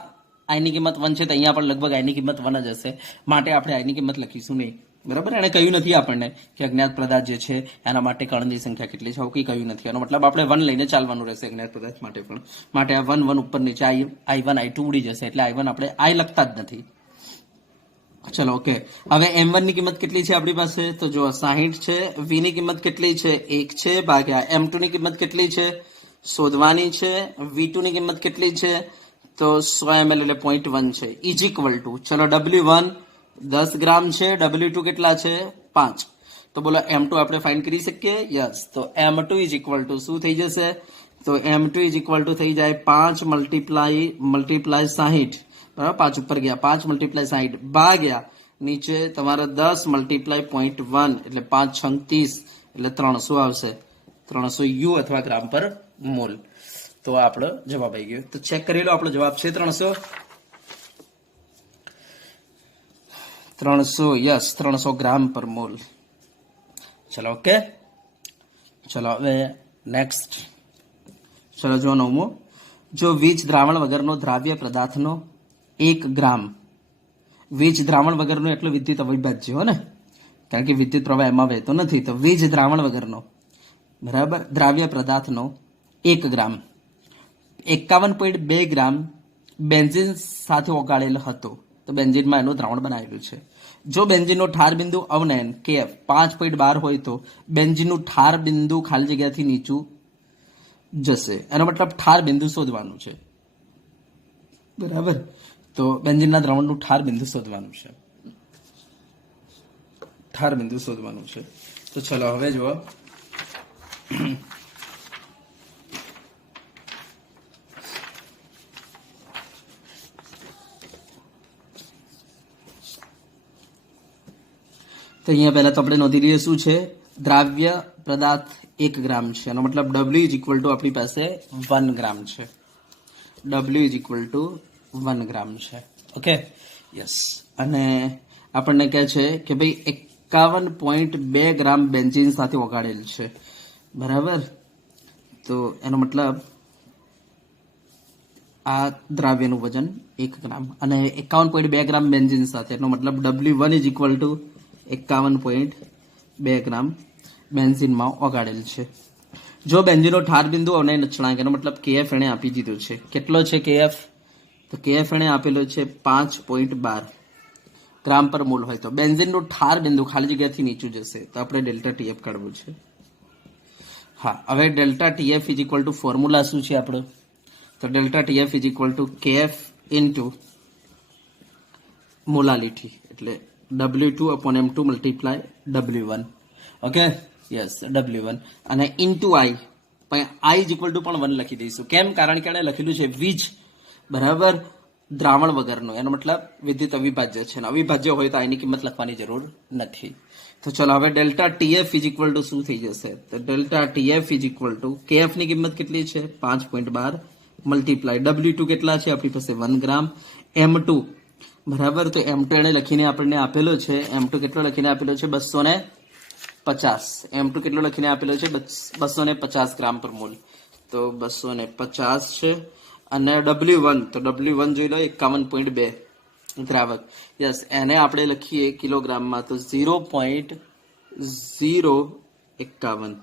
આઈ ની કિંમત 1 છે તો અહીંયા પણ લગભગ આઈ ની કિંમત 1 જ હશે, માટે આપણે આઈ ની કિંમત લખીશું નહીં. બરાબર, એને કહ્યું નથી આપણને કે અજ્ઞાત પદાર્થ જે છે એના માટે કણની સંખ્યા કેટલી છે, આવું કંઈ કહ્યું નથી. એનો મતલબ આપણે 1 લઈને ચાલવાનું રહેશે અજ્ઞાત પદાર્થ માટે પણ. માટે આ 1 1 ઉપર નીચે i1 i2 ઉડી જશે, એટલે i1 આપણે આઈ લખતા જ નથી. ચલો, ઓકે. હવે m1 ની કિંમત કેટલી છે આપણી પાસે? તો જો 60 છે. v ની કિંમત કેટલી છે? 1 છે, ભાગ્યા m2 ની કિંમત કેટલી છે? શોધવાની છે. v2 ની કિંમત કેટલી છે? તો 100 ml એટલે 0.1 છે. = ચલો w1 10 ગ્રામ છે, w2 કેટલા છે? 5. તો બોલો m2 આપણે ફાઇન્ડ કરી શકીએ? યસ. તો m2 = શું થઈ જશે? તો m2 = થઈ જાય 5 મલ્ટીપ્લાય 60. બરાબર, 5 ઉપર ગયા, 5 × 60 ભાગ્યા નીચે તમારા 10 × 0.1 એટલે 5 × 6 = 30, એટલે 3 શું આવશે? 300 યુ અથવા ગ્રામ પર મોલ. તો આ આપણો જવાબ આવી ગયો. તો ચેક કરી લો, આપણો જવાબ છે 300. યસ, 300 ગ્રામ પર મોલ. ચલો ઓકે. ચલો હવે નેક્સ્ટ. ચલો જો 9મો. જો વીજ દ્રાવણ વગરનો દ્રાવ્ય પદાર્થનો 1 ગ્રામ, વીજ દ્રાવણ વગરનો એટલે વિદ્યુત અવિભાજ્ય હો ને, કારણ કે વિદ્યુત પ્રવાહ એમાં વહેતો નથી. તો વીજ દ્રાવણ વગરનો બરાબર દ્રાવ્ય પદાર્થનો 1 ગ્રામ 51.2 ગ્રામ બેન્ઝીન સાથે ઓગાળેલ હતો. તો બેન્ઝીનમાં એનું દ્રાવણ બનાવેલું છે. જો બેન્ઝીનનો ઠાર બિંદુ અવનયન KF 5.12 હોય તો બેન્ઝીનનું ઠાર બિંદુ ખાલી જગ્યાથી નીચું જશે. એનો મતલબ ઠાર બિંદુ શોધવાનું છે. બરાબર. તો બેન્ઝીનના દ્રાવણનું ઠાર બિંદુ શોધવાનું છે. ઠાર બિંદુ શોધવાનું છે. તો ચલો હવે જુઓ. તો અહીંયા પહેલા તો આપણે નોંધી લઈએ શું છે. દ્રાવ્ય પદાર્થ 1 ગ્રામ છે. એનો મતલબ W ઇઝ ઇક્વલ ટુ આપણી પાસે 1 ગ્રામ છે. W ઇઝ ઇક્વલ ટુ 1 ગ્રામ છે. ઓકે. યસ. અને આપણને કહે છે કે ભાઈ 51.2 ગ્રામ બેન્ઝીન સાથે ઓગાળેલ છે. બરાબર. તો એનો મતલબ આ દ્રાવ્યનું વજન 1 ગ્રામ અને 51.2 ગ્રામ બેન્ઝીન સાથે, એનો મતલબ W1 ઇઝ ઇક્વલ ટુ 51.2 ગ્રામ બેન્ઝીનમાં ઓગાળેલ છે. જો બેન્ઝીનનો ઠાર બિંદુ અને અચળાંક, એનો મતલબ KF એને આપી દીધો છે. કેટલો છે KF? તો KF એને આપેલો છે 5.12 ગ્રામ પર મોલ હોય તો બેન્ઝીનનું ઠાર બિંદુ ખાલી જગ્યાથી નીચું જશે. તો આપણે ડેલ્ટા TF કાઢવું છે. હા, હવે delta TF is equal two formula શું છે આપણો? તો delta TF is equal two KF into molality, એટલે W2 upon M2 multiply W1. Okay. Yes, W1 અને into I is equal two પણ 1 લખી દઈશું. કેમ? કારણ કે એને લખેલું છે વીજ બરાબર દ્રાવણ વગરનો, એનો મતલબ વિદ્યુત અવિભાજ્ય છે. અવિભાજ્ય હોય તો આની કિંમત લખવાની જરૂર નથી. તો ચલો હવે delta TF is equal to શું થઈ જશે? તો delta TF is equal two KF ની કિંમત કેટલી છે? 5.12 મલ્ટીપ્લાય W2 કેટલા છે આપણી પાસે? 1 ગ્રામ. M2 બરાબર. તો M2 એને લખીને આપણને આપેલો છે. M2 કેટલો લખીને આપેલો છે? 250. M2 કેટલો લખીને આપેલો છે? 250 ગ્રામ પર મોલ. તો 250 છે. અને W1, તો W1 જોઈ લો 51.2 દ્રાવક. યસ, એને આપણે લખીએ કિલોગ્રામમાં, તો 0.051.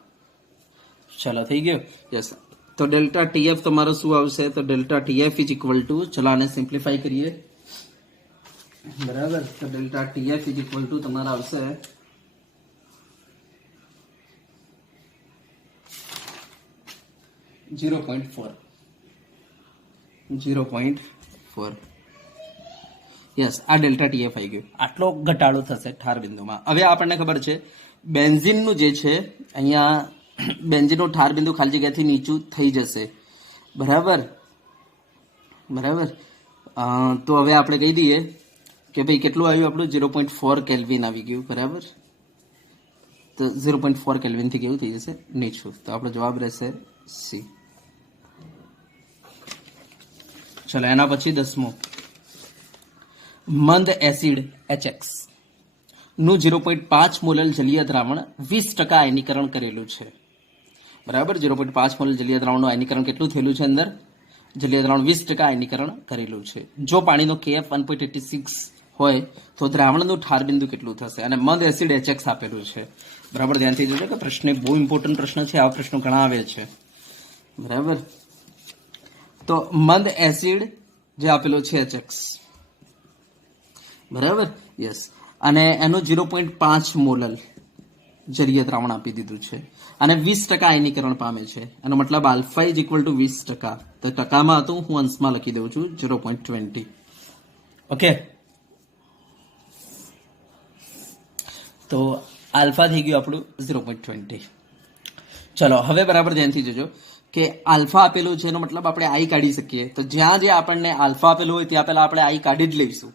ચલો થઈ ગયો. યસ. તો ડેલ્ટા TF તમારો શું આવશે? તો delta TF is equal two, ચલો આને સિમ્પ્લિફાઈ કરીએ. બરાબર. તો delta TF is equal two તમારા આવશે 0.4. યસ, આ ડેલ્ટા TF આવી ગયું. આટલો ઘટાડો થશે ઠાર બિંદુમાં. હવે આપણને ખબર છે બેન્ઝીનનું જે છે અહીંયા બેન્ઝીનનું ઠાર બિંદુ ખાલી જગ્યાથી નીચું થઈ જશે. બરાબર. તો હવે આપણે કહી દઈએ કે ભાઈ કેટલું આવ્યું આપણું? 0.4 કેલ્વિન આવી ગયું. બરાબર. તો 0.4 કેલ્વિનથી કેવું થઈ જશે? નીચું. તો આપણો જવાબ રહેશે C. ચલો એના પછી 10મો. મંદ એસિડ HX નું 0.5 મોલલ જલીય દ્રાવણ 20% આયનીકરણ કરેલું છે. બરાબર. 0.5 મોલલ જલીય દ્રાવણનું આયનીકરણ કેટલું થયેલું છે? અંદર જલીય દ્રાવણ 20% આયનીકરણ કરેલું છે. જો પાણીનો KF 1.86 હોય તો દ્રાવણનું ઠાર બિંદુ કેટલું થશે? અને મંદ એસિડ HX આપેલું છે. બરાબર. ધ્યાનથી જોજો કે પ્રશ્ન બહુ ઇમ્પોર્ટન્ટ પ્રશ્ન છે. આવા પ્રશ્નો ઘણા આવે છે. બરાબર. તો મંદ એસિડ જે આપેલો છે HX. બરાબર. યસ. અને એનું 0.5 મોલલ જલીય દ્રાવણ આપી દીધું છે અને 20% આયનીકરણ પામે છે. એનો મતલબ આલ્ફા ઇઝ ઇક્વલ ટુ 20%. તો ટકામાં હતું, હું અંશમાં લખી દઉં છું 0.20. ઓકે. તો આલ્ફા થઈ ગયું આપણું 0.20. ચલો હવે બરાબર ધ્યાનથી જોજો કે આલ્ફા આપેલું છે એનો મતલબ આપણે આઈ કાઢી શકીએ. તો જ્યાં જે આપણને આલ્ફા આપેલું હોય ત્યાં પહેલા આપણે આઈ કાઢી જ લઈશું.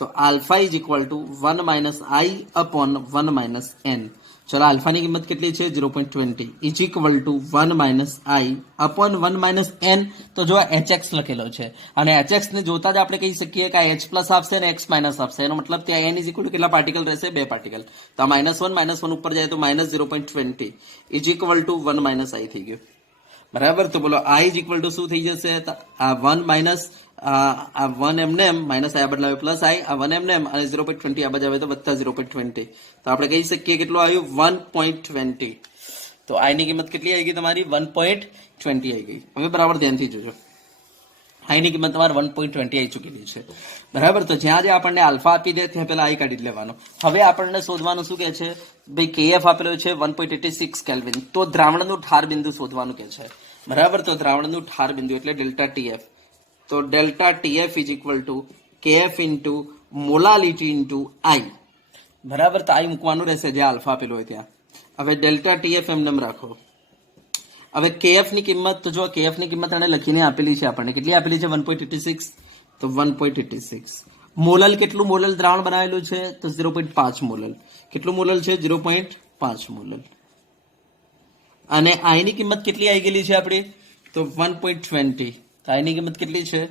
તો alpha is equal to 1 - I upon 1 - N. ચલો આલ્ફાની કિંમત કેટલી છે 0.20 is equal to 1 minus I upon 1 minus N. તો જો HX લખેલો છે અને HX ને જોતા જ આપણે કહી શકીએ કે આ H પ્લસ આપશે અને X માઇનસ આપશે. એનો મતલબ ત્યાં n ઇઝ ઇક્વલ ટુ કેટલા પાર્ટિકલ રહેશે? 2 પાર્ટિકલ. તો આ -1 ઉપર જાય તો -0.20 ઇઝ ઇક્વલ ટુ 1 માઇનસ આઈ થઈ ગયું. બરાબર. તો બોલો આઈ ઇઝ ઇક્વલ ટુ શું થઈ જશે? આ 1 માઇનસ આ 1 એમને એમ માઇનસ આઈ બદલાવે પ્લસ આઈ, આ 1 એમને એમ અને 0.20 આ બાજુ આવે તો વત્તા 0.20. તો આપણે કહી શકીએ કેટલું આવ્યું? 1.20. તો આઈ ની કિંમત કેટલી આવી ગઈ તમારી? 1.20 આવી ગઈ. હવે બરાબર ધ્યાનથી જોજો, આઈ ની કિંમત તમારે 1.20 આવી ચૂકેલી છે. બરાબર. તો જ્યાં જે આપણને આલ્ફા આપી દે ત્યાં પેલા આઈ કાઢી જ લેવાનો. હવે આપણને શોધવાનું શું કે છે? ભાઈ KF આપેલો છે 1.86 કેલ્વિન. તો દ્રાવણનું ઠાર બિંદુ શોધવાનું કે છે. બરાબર. તો દ્રાવણનું ઠાર બિંદુ એટલે ડેલ્ટા TF. તો delta TF is equal two KF into molality into આઈ. બરાબર. તો આઈ મૂકવાનું રહેશે જ્યાં આલ્ફા આપેલો હોય ત્યાં. હવે ડેલ્ટા TF એમને રાખો. હવે KF ની કિંમત, તો જો KF ની કિંમત એને લખીને આપેલી છે આપણને. કેટલી આપેલી છે? 1.86. તો 1.86. મોલલ કેટલું મોલલ દ્રાવણ બનાવેલું છે? તો 0.5 મોલલ. કેટલું મોલલ છે? 0.5 મોલલ. અને આઈ ની કિંમત કેટલી આવી ગયેલી છે આપણી? તો 1.20. તો આઈ ની કિંમત કેટલી છે?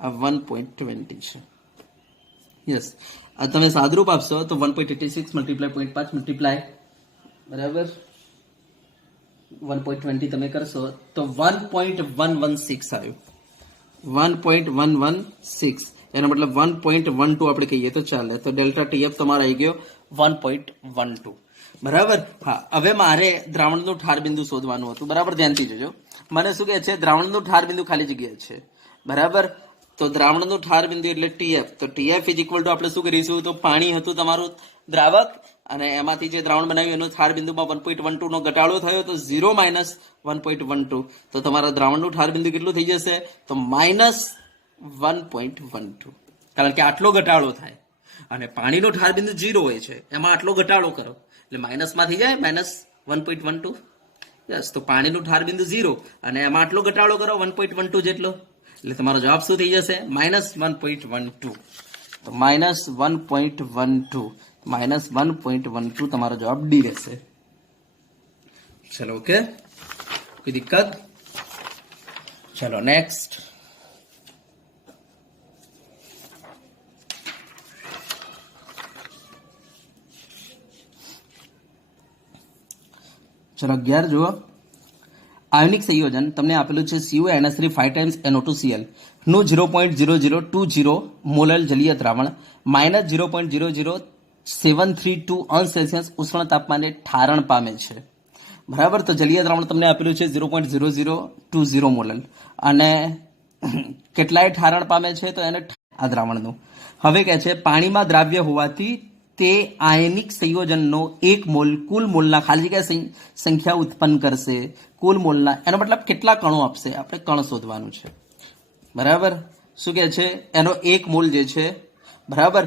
આ 1.20 છે. યસ. આ તમે સાદરૂપ આપશો તો 1.86 મલ્ટીપ્લાય 0.5 મલ્ટીપ્લાય બરાબર 1.20 તમે કરશો તો 1.116 આવ્યું. 1.116. એનો મતલબ 1.12 આપણે કહીએ તો ચાલે. તો ડેલ્ટા TF તમારો આવી ગયો 1.12. બરાબર. હા, હવે મારે દ્રાવણનું ઠાર બિંદુ શોધવાનું હતું. બરાબર, ધ્યાનથી જોજો. મને શું કહે છે? દ્રાવણનું ઠાર બિંદુ ખાલી જગ્યા છે. બરાબર. તો દ્રાવણનું ઠાર બિંદુ એટલે TF. તો TF ઇઝ ઇક્વલ ટુ આપણે શું કરીશું? તો પાણી હતું તમારું દ્રાવક અને એમાંથી જે દ્રાવણ બનાવ્યું એનો ઠાર બિંદુમાં 1.12 નો ઘટાડો થયો તો 0 માઇનસ 1.12. તો તમારા દ્રાવણનું ઠાર બિંદુ કેટલું થઈ જશે? તો -1.12. કારણ કે આટલો ઘટાડો થાય અને પાણીનો ઠાર બિંદુ 0 હોય છે, એમાં આટલો ઘટાડો કરો એટલે માઇનસમાં થઈ જાય -1.12. યસ. તો પાણીનું ઠાર બિંદુ 0 અને એમાં આટલો ઘટાડો કરો 1.12 જેટલો, એટલે તમારો જવાબ શું થઈ જશે? -1.12. તો -1.12 -1.12 તમારો જવાબ ડી રહેશે. ચલો, ઓકે, કોઈ દિક્કત? ચલો નેક્સ્ટ. ચલો 11 જુઓ. આયોનિક સંયોજન તમને આપેલું છે CuNH3 5 times NO2Cl નું 0.0020 મોલર જલીય દ્રાવણ -0.00732 અંશ સેલ્સિયસ ઉષ્ણ તાપમાને ઠારણ પામે છે. બરાબર. તો જલીય દ્રાવણ તમને આપેલું છે 0.0020 મોલર અને કેટલાય ઠારણ પામે છે? તો એને આ દ્રાવણનું. હવે કહે છે પાણીમાં દ્રાવ્ય હોવાથી તે આયનિક સંયોજનનો એક મોલ કુલ મોલના ખાલી જગ્યા સંખ્યા ઉત્પન્ન કરશે. કુલ મોલના એનો મતલબ કેટલા કણો આપશે? આપણે કણ શોધવાનું છે. બરાબર. શું કહે છે? એનો એક મોલ જે છે, બરાબર,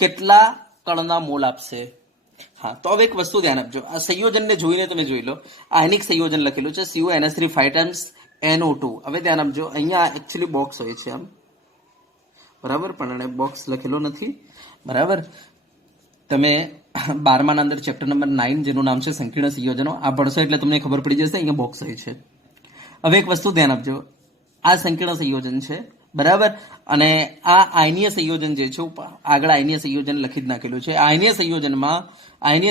કેટલા કણના મોલ આપશે? હા, તો હવે એક વસ્તુ ધ્યાન આપજો. આ સંયોજનને જોઈને તમે જોઈ લો. આયનિક સંયોજન લખેલું છે CuNH3 5 times NO2. હવે ધ્યાન આપજો, અહીંયા એકચ્યુઅલી બોક્સ હોય છે આમ, બરાબર, પણ એને બોક્સ લખેલો નથી. બરાબર. તમે 12મા અંદર ચેપ્ટર નંબર 9 જેનું નામ છે સંકીર્ણ સંયોજનો, આ ભણશો એટલે તમને ખબર પડી જશે અહીંયા બોક્સ હોય છે. હવે એક વસ્તુ ધ્યાન આપજો, આ સંકીર્ણ સંયોજન છે, બરાબર, અને આ આયનીય સંયોજન જે છે આગળ આયનીય સંયોજન લખી જ નાખેલું છે. આયનીય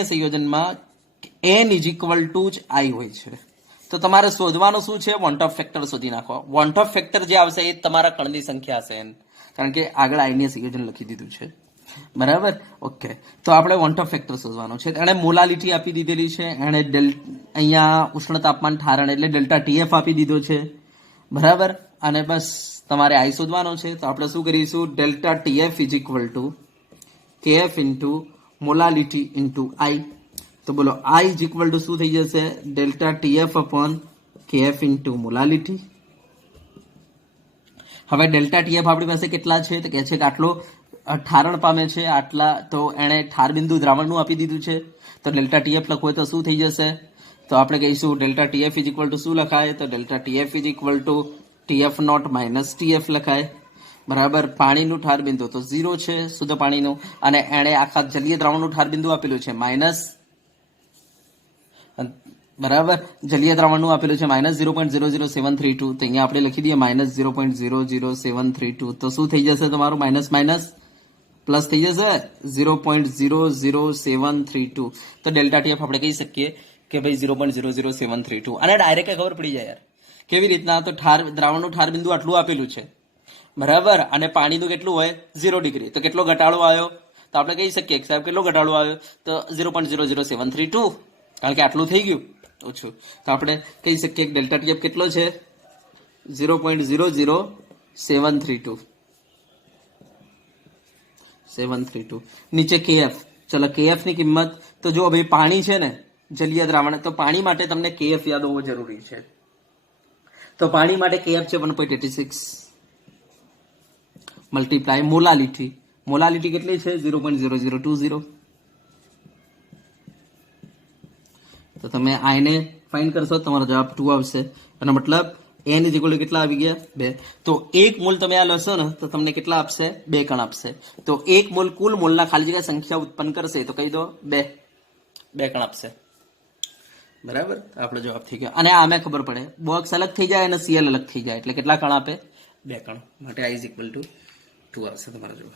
સંયોજનમાં n ઇઝ ઇક્વલ ટુ જ I હોય છે. તો તમારે શોધવાનું શું છે? વોન્ટ ઓફ ફેક્ટર શોધી નાખો. વોન્ટ ઓફ ફેક્ટર જે આવશે એ તમારા કણની સંખ્યા હશે n, કારણ કે આગળ આયનીય સંયોજન લખી દીધું છે. બરાબર, ઓકે. તો આપણે વોન્ટ ઓફ ફેક્ટર શોધવાનો છે. એણે મોલાલિટી આપી દીધેલી છે, એણે અહીંયા ઉષ્ણ તાપમાન ઠારણ એટલે ડેલ્ટા TF આપી દીધો છે. બરાબર. અને બસ તમારે આઈ શોધવાનો છે. તો આપણે શું કરીશું? Delta TF is equal two KF into molality into આઈ. તો બોલો આઈ ઇઝ ઇક્વલ ટુ શું થઈ જશે? Delta TF upon KF into molality. હવે ડેલ્ટા TF આપણી પાસે કેટલા છે? તો કહે છે કે આટલો ઠારણ પામે છે, આટલા. તો એણે ઠાર બિંદુ દ્રાવણનું આપી દીધું છે. તો ડેલ્ટા TF લખવું હોય તો શું થઈ જશે? તો આપણે કહીશું delta TF is equal to શું લખાય? તો delta TF is equal to TF naught minus TF લખાય. બરાબર. પાણીનું ઠાર બિંદુ તો 0 છે, શુદ્ધ પાણીનું, અને એણે આખા જલીય દ્રાવણનું ઠાર બિંદુ આપેલું છે બરાબર. જલીય દ્રાવણનું આપેલું છે -0.00732, તો અહીંયા આપણે લખી દઈએ -0.00732. તો શું થઈ જશે તમારું? માઇનસ માઇનસ પ્લસ થઈ જશે 0.00732. તો ડેલ્ટા ટીએફ આપણે કહી શકીએ કે ભાઈ 0.00732. અને ડાયરેક્ટ ખબર પડી જાય યાર. કેવી રીતના? તો દ્રાવણનું ઠાર બિંદુ આટલું આપેલું છે, બરાબર, અને પાણીનું કેટલું હોય? 0 ડિગ્રી. તો કેટલો ઘટાડો આવ્યો? તો આપણે કહી શકીએ કે સાહેબ કેટલો ઘટાડો આવ્યો? તો 0.00732, કારણ કે આટલું થઈ ગયું ઓછું. તો આપણે કહી શકીએ કે ડેલ્ટા ટીએફ કેટલો છે? 0.00732. નીચે કેએફ. ચલો કેએફ ની કિંમત તો જો ભાઈ પાણી છે ને, જલીય દ્રાવણ, તો પાણી માટે તમને કેએફ યાદ હોવો જરૂરી છે. તો પાણી માટે કેએફ છે 1.86 મલ્ટીપ્લાય મોલાલિટી. મોલાલિટી કેટલી છે? 0.0020. તો તમે આઈને ફાઇન્ડ કરશો, તમારો જવાબ 2 આવશે. અને મતલબ n ઇઝ ઇક્વલ ટુ કેટલા આવી ગયા? 2. તો 1 મોલ તમે આ લેશો ને તો તમને કેટલા આપશે? 2 કણ આપશે. તો 1 મોલ કુલ મોલના ખાલી જગ્યા સંખ્યા ઉત્પન્ન કરશે, તો કહી દો 2 કણ આપશે. બરાબર, આપણો જવાબ થઈ ગયો. અને આમે ખબર પડે, બોક્સ અલગ થઈ જાય અને સીએલ અલગ થઈ જાય એટલે કેટલા કણ આપે? 2 કણ. માટે i ઇઝ ઇક્વલ ટુ 2 આવશે તમારો જવાબ.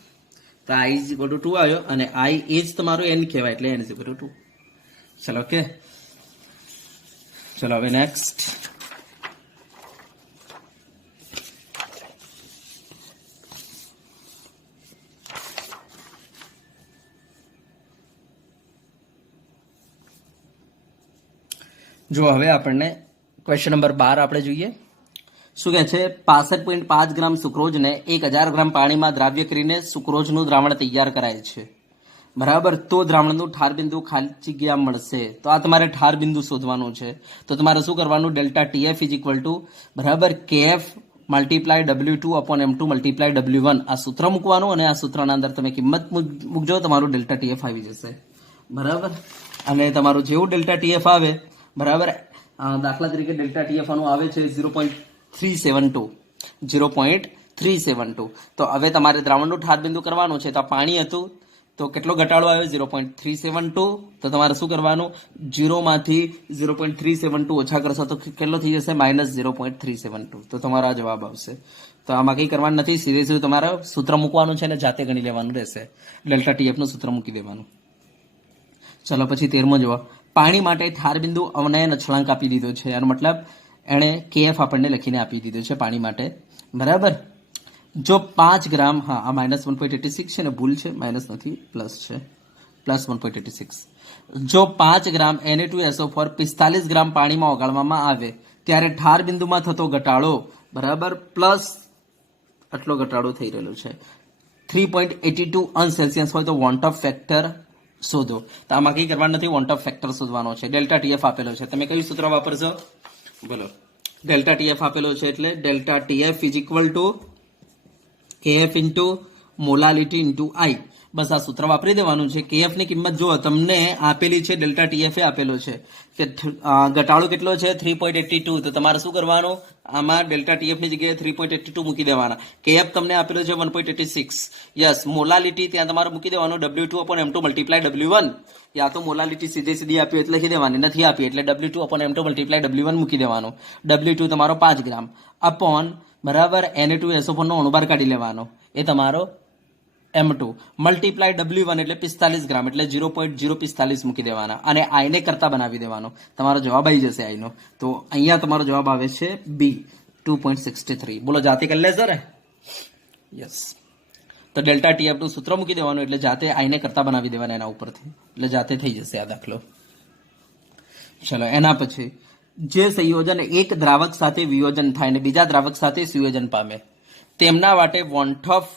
તો i ઇઝ ઇક્વલ ટુ 2 આવ્યો, અને i એ જ તમારો n કહેવાય એટલે n ઇઝ ઇક્વલ ટુ 2. ચલો ઓકે, ચલો હવે નેક્સ્ટ. જો હવે આપણને ક્વેશ્ચન નંબર 12 આપણે જોઈએ. શું કહે છે? 65.5 ગ્રામ સુક્રોજને 1000 ગ્રામ પાણીમાં દ્રાવ્ય કરીને સુક્રોજનું દ્રાવણ તૈયાર કરાય છે, બરાબર. તો દ્રાવણનું ઠાર બિંદુ ખાલી જગ્યા મળશે. તો આ તમારે ઠાર બિંદુ શોધવાનું છે. તો તમારે શું કરવાનું? Delta TF is equal to બરાબર KF multiply W2 upon M2 multiply W1. આ સૂત્ર મૂકવાનું અને આ સૂત્રના અંદર તમે કિંમત મૂકજો, તમારું ડેલ્ટા ટીએફ આવી જશે, બરાબર. અને તમારું જેવું ડેલ્ટા ટીએફ આવે, બરાબર, દાખલા તરીકે ડેલ્ટા ટીએફ આનું આવે છે 0.372. તો હવે તમારે દ્રાવણનું ઠાર બિંદુ કરવાનું છે. તો આ પાણી હતું, તો કેટલો ઘટાડો આવ્યો? 0.372. તો તમારે શું કરવાનું? 0 માંથી 0.372 ઓછા કરશો તો કેટલો થઈ જશે? -0.372. તો તમારો આ જવાબ આવશે. તો આમાં કંઈ કરવાનું નથી, સીધે સીધું તમારે સૂત્ર મૂકવાનું છે અને જાતે ગણી લેવાનું રહેશે. ડેલ્ટા ટીએફ નું સૂત્ર મૂકી દેવાનું. ચલો પછી 13મો જવાબ. પાણી માટે ઠાર બિંદુ અવનયન અચળાંક આપી દીધો છે. એનો મતલબ એણે કેએફ આપણને લખીને આપી દીધો છે પાણી માટે, બરાબર. જો 5 ગ્રામ, હા આ -1.86 છે ને, ભૂલ છે, માઇનસ નથી, પ્લસ છે, +1.86. જો 5 ગ્રામ Na2SO4 45 ગ્રામ પાણીમાં ઓગાળવામાં આવે ત્યારે ઠાર બિંદુમાં થતો ઘટાડો, બરાબર, પ્લસ આટલો ઘટાડો થઈ રહેલો છે 3.82 અંશ સેલ્સિયસ હોય તો વોન્ટ ઓફ ફેક્ટર શોધો. તો આમાં કંઈ કરવાનું નથી, વોન્ટ ઓફ ફેક્ટર શોધવાનો છે. ડેલ્ટા ટીએફ આપેલો છે, તમે કયું સૂત્ર વાપરશો? બોલો. ડેલ્ટા ટીએફ આપેલો છે એટલે delta TF is equal to KF into molality into I. બસ આ સૂત્ર વાપરી દેવાનું છે. કેએફ ની કિંમત જો તમને આપેલી છે, ડેલ્ટા ટીએફ આપેલો છે કે ઘટાડો કેટલો છે? 3.82. તો તમારે શું કરવાનું? આમાં ડેલ્ટા ટીએફ ની જગ્યાએ 3.82 મૂકી દેવાના. કેએફ તમને આપેલો છે 1.86. યસ. મોલાલિટી ત્યાં તમારે મૂકી દેવાનો W2 upon M2 multiply W1. યા તો મોલાલિટી સીધી આપી એટલે લખી દેવાની, નથી આપી એટલે W2 upon M2 multiply W1 મૂકી દેવાનું. W2 તમારો 5 ગ્રામ અપોન, બરાબર, Na2SO4 નો અણુભાર કાઢી લેવાનો, એ તમારો M2 મલ્ટીપ્લાય W1 એટલે 45 ગ્રામ એટલે 0.045 મૂકી દેવાના અને આઈને કરતા બનાવી દેવાનો. તમારો જવાબ આવી જશે આઈનો. તો અહીંયા તમારો જવાબ આવે છે B 2.63. બોલો, જાતે કરી લેશો ને? યસ. તો ડેલ્ટા ટીએફ નું સૂત્ર મૂકી દેવાનું એટલે જાતે આઈને કરતા બનાવી દેવાના એના ઉપરથી, એટલે જાતે થઈ જશે આ દાખલો. ચલો એના પછી જે સંયોજન એક દ્રાવક સાથે વિયોજન થાય અને બીજા દ્રાવક સાથે સુયોજન પામે તેમના માટે વોન્ટ ઓફ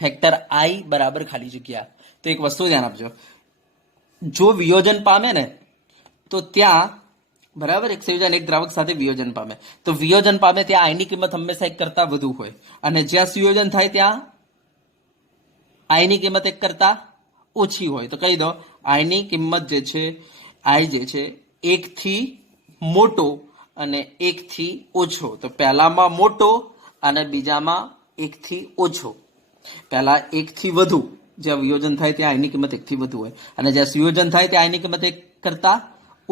ફેક્ટર આઈ બરાબર ખાલી જગ્યા. તો એક વસ્તુ ધ્યાન આપજો, જો વિયોજન પામે ને તો ત્યાં, બરાબર, એક સંયોજન એક દ્રાવક સાથે વિયોજન પામે તો વિયોજન પામે ત્યાં આઈની કિંમત હંમેશા એક કરતા વધુ હોય, અને જ્યાં સુયોજન થાય ત્યાં આઈની કિંમત એક કરતા ઓછી હોય. તો કહી દો આઈની કિંમત જે છે, આઈ જે છે, 1 થી મોટો અને 1 થી ઓછો. તો પહેલામાં મોટો અને બીજામાં 1 થી ઓછો. પહેલા 1 થી વધુ, જ્યાં વિયોજન થાય ત્યાં આઈની કિંમત 1 થી વધુ હોય, અને જ્યાં સુયોજન થાય ત્યાં આઈની કિંમત 1 કરતા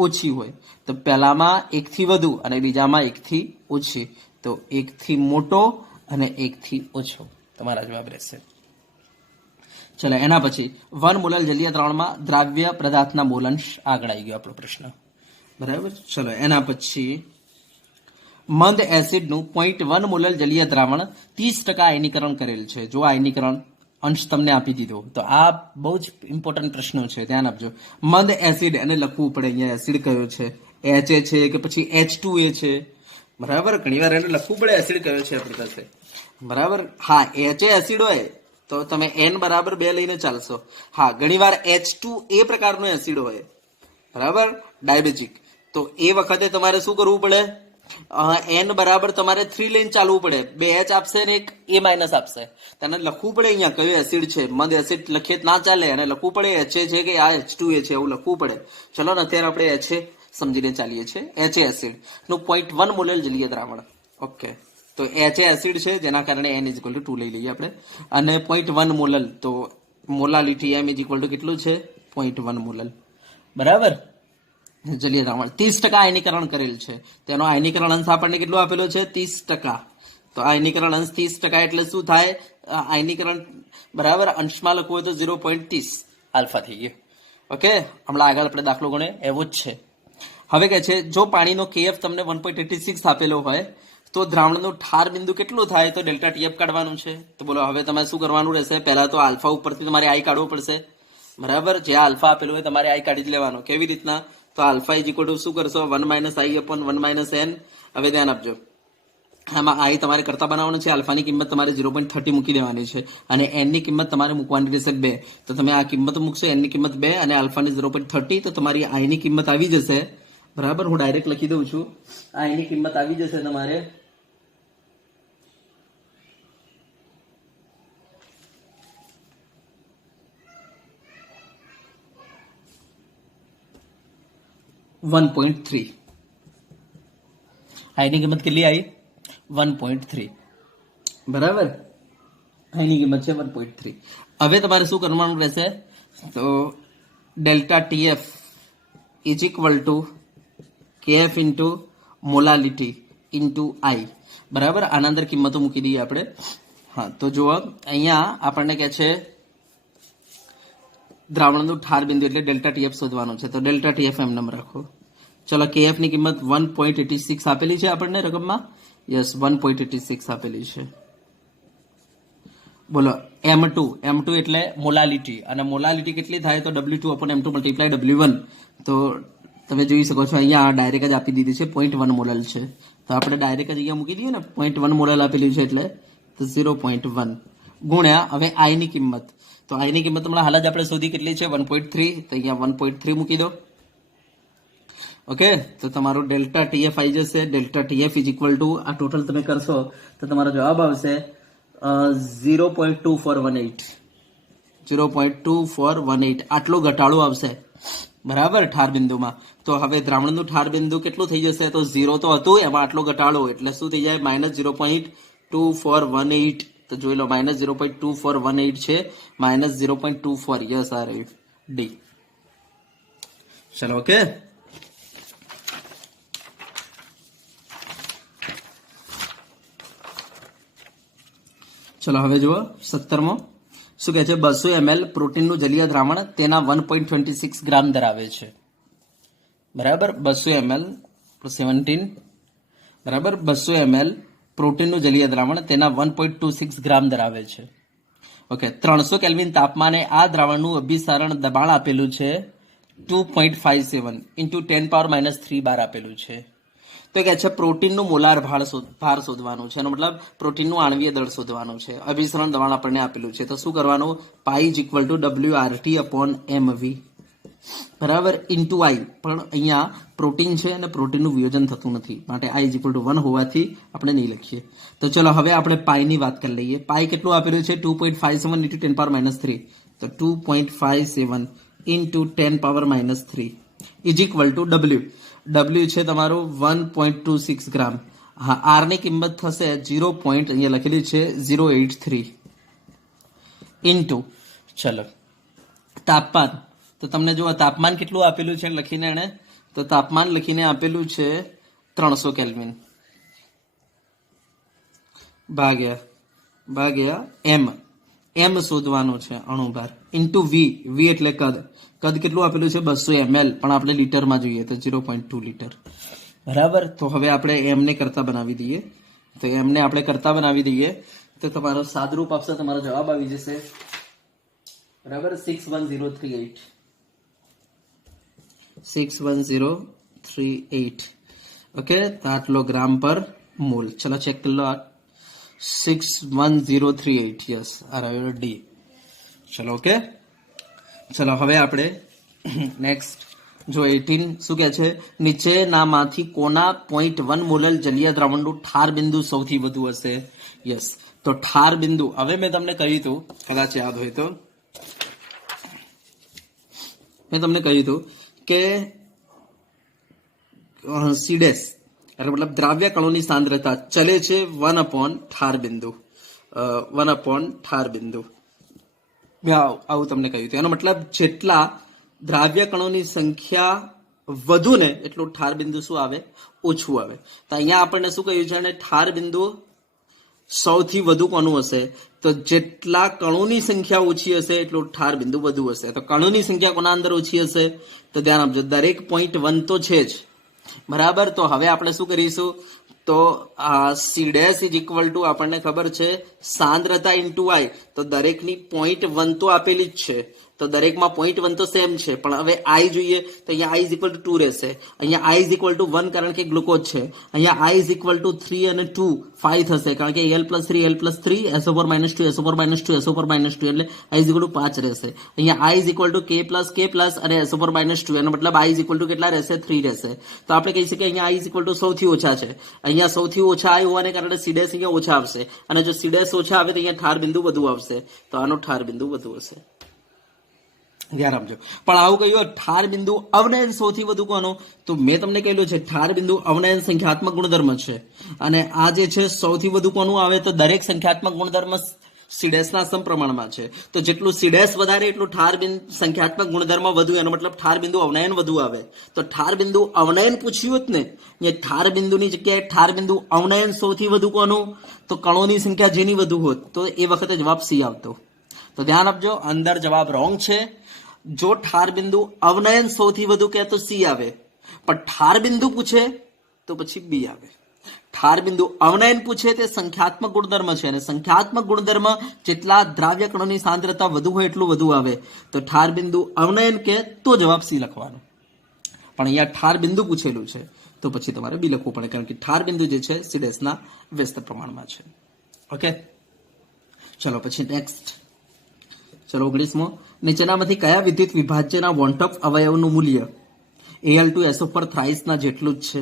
ઓછી હોય તો પહેલામાં 1 થી વધુ અને બીજામાં 1 થી ઓછી, તો 1 થી મોટો અને 1 થી ઓછો તમારા જવાબ રહેશે. ચલો એના પછી 1 મોલર જલીય દ્રાવણમાં દ્રાવ્ય પદાર્થના મોલંશ આગળ આવી ગયો આપણો પ્રશ્ન. બરાબર. ચલો એના પછી મંદ એસિડનું 0.1 મોલર જલીય દ્રાવણ 30% આયનીકરણ કરેલ છે. જો આયનીકરણ અંશ તમને આપી દીધો તો આ બહુ જ ઇમ્પોર્ટન્ટ પ્રશ્નો છે, ધ્યાન આપજો. મંદ એસિડ એને લખવું પડે, અહીંયા એસિડ કયો છે, HA છે કે પછી H2A છે. બરાબર, ઘણી વાર એને લખવું પડે એસિડ કયો છે આપણી પાસે. બરાબર. હા, HA એસિડ હોય તો તમે N બરાબર 2 લઈને ચાલશો. હા, ઘણી વાર H2A પ્રકારનો એસિડ હોય, બરાબર, ડાયાબેટિક, તો એ વખતે તમારે શું કરવું પડે, N બરાબર તમારે 3 લઈને ચાલવું પડે. 2 H આપશે ને એક A માઇનસ આપશે. તેને લખવું પડે અહીંયા કયો એસિડ છે. મદ એસિડ લખીએ ના ચાલે, અને લખવું પડે HA છે કે આ H2A છે એવું લખવું પડે. ચલો ને અત્યારે આપણે HA સમજીને ચાલીએ છીએ. HA એસિડ નું 0.1 મોલર જલીય દ્રાવણ. ઓકે, તો HA એસિડ છે જેના કારણે N ઇઝ ઇક્વલ ટુ 2 લઈ લઈએ આપણે, અને 0.1 મોલર, તો molality M is equal two કેટલું છે, 0.1 મોલર. બરાબર. જલીય દ્રાવણ 30% આયનીકરણ કરેલ છે. તેનો આયનીકરણ અંશ આપણને કેટલો આપેલો છે, 30%. તો આયનીકરણ અંશ 30% એટલે શું થાય, આયનીકરણ બરાબર અંશમાં લખવું હોય તો 0.30 આલ્ફા થઈ ગયું. ઓકે, હમણાં આગળ આપણે દાખલો ગણે એવો જ છે. હવે કે છે જો પાણીનો KF તમને 1.86 આપેલો હોય તો દ્રાવણનો ઠાર બિંદુ કેટલું થાય, તો ડેલ્ટા TF કાઢવાનું છે. તો બોલો હવે તમારે શું કરવાનું રહેશે, પહેલા તો આલ્ફા ઉપરથી તમારે આઈ કાઢવો પડશે. બરાબર, જે આલ્ફા આપેલું હોય તમારે આઈ કાઢી જ લેવાનો. કેવી રીતના, તો આલ્ફા ઇઝ ઇક્વલ ટુ શું કરશો, 1 - i અપોન 1 - n. હવે ધ્યાન આપજો, આમાં આઈ તમારે કરતા બનાવવાનું છે. આલ્ફાની કિંમત તમારે 0.30 મૂકી દેવાની છે, અને એન ની કિંમત તમારે મૂકવાની રહેશે 2. તો તમે આ કિંમત મૂકશો, એન ની કિંમત 2 અને આલ્ફાની 0.30, તો તમારી આઈ ની કિંમત આવી જશે. બરાબર, હું ડાયરેક્ટ લખી દઉં છું. આઈ ની કિંમત આવી જશે તમારે 1.3. આઈની કિંમત કેટલી આવી, 1.3. બરાબર, આઈની કિંમત છે 1.3. હવે તમારે શું કરવાનું રહેશે, તો delta TF is equal two KF into molality into આઈ. બરાબર, આના અંદર કિંમતો મૂકી દઈએ આપણે. હા, તો જુઓ અહીંયા આપણને કહે છે દ્રાવણનું ઠાર બિંદુ એટલે ડેલ્ટા TF શોધવાનું છે. તો ડેલ્ટા TF એમ નામ રાખો. ચલો, KF ની કિંમત 1.86 આપેલી છે આપણને રકમમાં. યસ, 1.86 આપેલી છે. બોલો M2 એટલે મોલાલિટી, અને મોલાલિટી કેટલી થાય, તો W2 upon M2 multiply W1. તો તમે જોઈ શકો છો અહીંયા ડાયરેક્ટ જ આપી દીધી છે, 0.1 મોલર છે. તો આપણે ડાયરેક્ટ જ અહીંયા મૂકી દઈએ ને, 0.1 મોલર આપેલી છે એટલે તો 0.1 ગુણ્યા હવે આઈ ની કિંમત. તો આઈ ની કિંમત હમણાં હાલ જ આપણે શોધી કેટલી છે, 1.3. તો અહીંયા 1.3 મૂકી દો. ઓકે, તો તમારું ડેલ્ટા TF આવી જશે. Delta TF is equal two આ ટોટલ તમે કરશો તો તમારો જવાબ આવશે 0.2418. 0.2418 આટલો ઘટાડો આવશે. બરાબર, ઠાર બિંદુમાં. તો હવે દ્રાવણનું ઠાર બિંદુ કેટલું થઈ જશે, તો 0 તો હતું, એમાં આટલો ઘટાડો એટલે શું થઈ જાય, -0.2418. તો જોઈ લો, -0.2418 છે, -0.24. યસ, આ રહ્યું ડી. ચલો, ઓકે. ચલો હવે જુઓ 17મો શું કહે છે, 200 ml પ્રોટીનનું જલીય દ્રાવણ તેના 1.26 ગ્રામ ધરાવે છે. બરાબર, 200 ml 17. બરાબર, 200 ml પ્રોટીનનું જલીય દ્રાવણ તેના 1.26 ગ્રામ ધરાવે છે. ઓકે, 300 કેલ્વિન તાપમાને આ દ્રાવણનું અભિસારણ દબાણ આપેલું છે 2.57 × 10⁻³ બાર આપેલું છે. તો કે છે પ્રોટીનનું મોલાર ભાર શોધવાનું છે, એનો મતલબ પ્રોટીનનું આણ્વીય દળ શોધવાનું છે. અભિસરણ દબાણ આપણને આપેલું છે, તો શું કરવાનું, પાઈ is equal two WRT upon MV. બરાબર, ઇન્ટુ આઈ. પણ અહીંયા પ્રોટીન છે અને પ્રોટીનનું વિયોજન થતું નથી, માટે આઈ ઇઝ ઇક્વલ ટુ 1 હોવાથી આપણે નહીં લખીએ. તો ચલો હવે આપણે પાઈની વાત કરી લઈએ. પાઈ કેટલું આપેલું છે, 2.57 × 10⁻³ તો 2.57 × 10⁻³ ઇઝ ઇક્વલ ટુ W છે તમારું 1.26 ગ્રામ. હા, આર ની કિંમત થશે 0. અહીંયા લખેલી છે 0.83 ઇન્ટુ, ચલો તાપમાન. તો તમને જો તાપમાન કેટલું આપેલું છે લખીને એને તો તાપમાન લખીને આપેલું છે 300 કેલ્વિન ભાગ્યા એમ શોધવાનું છે અણુભાર ઇન્ટુ વી એટલે કદ કેટલું આપેલું છે 200 ml, પણ આપણે લીટરમાં જોઈએ તો 0.2 લીટર. બરાબર. તો હવે આપણે એમને કરતા બનાવી દઈએ. તો એમને આપણે કરતા બનાવી દઈએ તો તમારો સાદરૂપ આપશે, તમારો જવાબ આવી જશે. બરાબર. 61038 ઓકે. તો આટલો ગ્રામ પર મોલ. ચલો ચેક કરી લો. 61038 યસ, આર આવ્યો ડી. ચલો ઓકે. ચલો હવે આપણે નેક્સ્ટ જો 18 શું કહે છે, નીચેનામાંથી કોના 0.1 મોલર જલીય દ્રાવણનું ઠાર બિંદુ સૌથી વધુ હશે? યસ. તો ઠાર બિંદુ હવે મેં તમને કહ્યું હતું, કદાચ યાદ હોય તો મેં તમને કહ્યું હતું કે સીડેસ મતલબ દ્રાવ્ય કણોની સાંદ્રતા ચલે છે 1 ઠાર બિંદુ. આવું તમને કહ્યું હતું. એનો મતલબ જેટલા દ્રાવ્ય કણોની સંખ્યા વધુ ને એટલું ઠાર બિંદુ શું આવે? ઓછું આવે. તો અહીંયા આપણને શું કહ્યું છે, અને ઠાર બિંદુ સૌથી વધુ કોનું હશે? તો જેટલા કણોની સંખ્યા ઓછી હશે એટલું ઠાર બિંદુ વધુ હશે. તો કણોની સંખ્યા કોના અંદર ઓછી હશે? તો ધ્યાન આપજો, દરેક 0.1 તો છે જ. બરાબર. તો હવે આપણે શું કરીશું, તો C dash is equal to આપણને ખબર છે સાંદ્રતા ઇન્ટુ આઈ. તો દરેકની 0.1 તો આપેલી જ છે, તો દરેકમાં 0.1 તો સેમ છે, પણ હવે આઈ જોઈએ તો અહીંયા આઈ ઇઝ ઇક્વલ ટુ 2 રહેશે. અહીંયા આઈ ઇઝ ઇક્વલ ટુ 1 કારણ કે ગ્લુકોઝ છે. અહીંયા આઈ ઇઝ ઇક્વલ ટુ 3 અને 2 5 થશે કારણ કે Al+3 SO4 - 2 SO4 - 2 SO4 - 2 એટલે આઈ ઇઝ ઇક્વલ ટુ 5 રહેશે. અહીંયા આઈ ઇઝ ઇક્વલ ટુ K+, અને SO4 - 2 એનો મતલબ આઈ ઇઝ ઇક્વલ ટુ કેટલા રહેશે? 3 રહેશે. તો આપણે કહી શકીએ અહીંયા આઈ ઇઝ ઇક્વલ ટુ સૌથી ઓછા છે. અહીંયા સૌથી ઓછા આઈ હોવાને કારણે સીડેસ અહીંયા ઓછા આવશે, અને જો સીડેસ ઓછા આવે તો અહીંયા ઠાર બિંદુ વધુ આવશે. તો આનો ઠાર બિંદુ વધુ હશે. ધ્યાન આપજો. પણ આવું કહ્યું ઠાર બિંદુ અવનયન સૌથી વધુ કોનો? તો મેં તમને કહેલું છે ઠાર બિંદુ અવનયન સંખ્યાત્મક ગુણધર્મ છે, અને આ જે છે સૌથી વધુ કોનું આવે? તો દરેક સંખ્યાત્મક ગુણધર્મ સીડેસના સમપ્રમાણમાં છે. તો જેટલું સીડેસ વધારે એટલું ઠાર સંખ્યાત્મક ગુણધર્મ વધુ, એનો મતલબ ઠાર બિંદુ અવનયન વધુ આવે. તો ઠાર બિંદુ અવનયન પૂછ્યું જ ને, એ ઠાર બિંદુની જગ્યાએ ઠાર બિંદુ અવનયન સૌથી વધુ કોનું? તો કણોની સંખ્યા જેની વધુ હોત તો એ વખતે જવાબ સી આવતો. તો ધ્યાન આપજો, અંદર જવાબ રોંગ છે. જો ઠાર બિંદુ અવનયન સૌથી વધુ કહે તો સી આવે, પણ ઠાર બિંદુ પૂછે તો પછી બી આવે. ઠાર બિંદુ અવનયન પૂછે તે સંખ્યાત્મક ગુણધર્મ છે, અને સંખ્યાત્મક ગુણધર્મ જેટલા દ્રાવ્ય કણોની સાંદ્રતા વધુ હોય એટલું વધુ આવે. તો ઠાર બિંદુ અવનયન કે તો જવાબ સી લખવાનો. પણ અહીંયા ઠાર બિંદુ પૂછેલું છે તો પછી તમારે બી લખવું પડે, કારણ કે ઠાર બિંદુ જે છે સીડેસના વ્યસ્ત પ્રમાણમાં છે. ઓકે. ચલો પછી નેક્સ્ટ. ચલો 19મો, નીચેનામાંથી કયા વિદ્યુત વિભાજ્યના વોન્ટોફ અવયવનું મૂલ્ય Al2SO4 થ્રાઇસના જેટલું જ છે?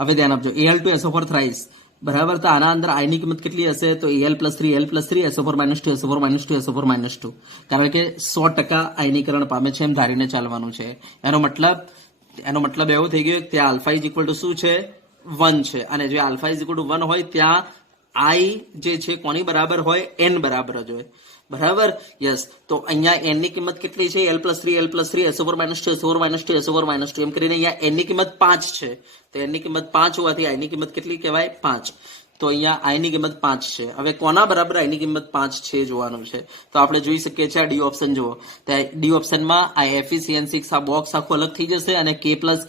હવે ધ્યાન આપજો, Al2SO4 થ્રાઇસ બરાબર. તો આના અંદર આઈની કિંમત કેટલી હશે? તો Al+3 SO4 - 2 SO4 - 2 SO4 - 2, કારણ કે 100% આયનીકરણ પામે છે એમ ધારીને ચાલવાનું છે. એનો મતલબ એવો થઈ ગયો ત્યાં આલ્ફા ઇઝ ઇક્વલ ટુ શું છે? 1 છે, અને જો આલ્ફા ઇઝ ઇક્વલ ટુ 1 હોય ત્યાં આઈ જે છે કોની બરાબર હોય? n બરાબર જ હોય. બરાબર. યસ. તો અહીંયા n ની કિંમત કેટલી છે? Al+3 SO4 - 2 SO4 - 2 SO4 - 2 એમ કરીને અહીંયા n ની કિંમત 5 છે. તો n ની કિંમત 5 હોવાથી આઈ ની કિંમત કેટલી કહેવાય? 5. તો અહીંયા આઈ ની કિંમત 5 છે. હવે કોના બરાબર આઈ ની કિંમત 5 છે જોવાનું છે. તો આપણે જોઈ શકીએ છીએ આ ડી ઓપ્શન જુઓ. તો ડી ઓપ્શનમાં આ FeCN6 આ બોક્સ આખું અલગ થઈ જશે, અને K+, અલગ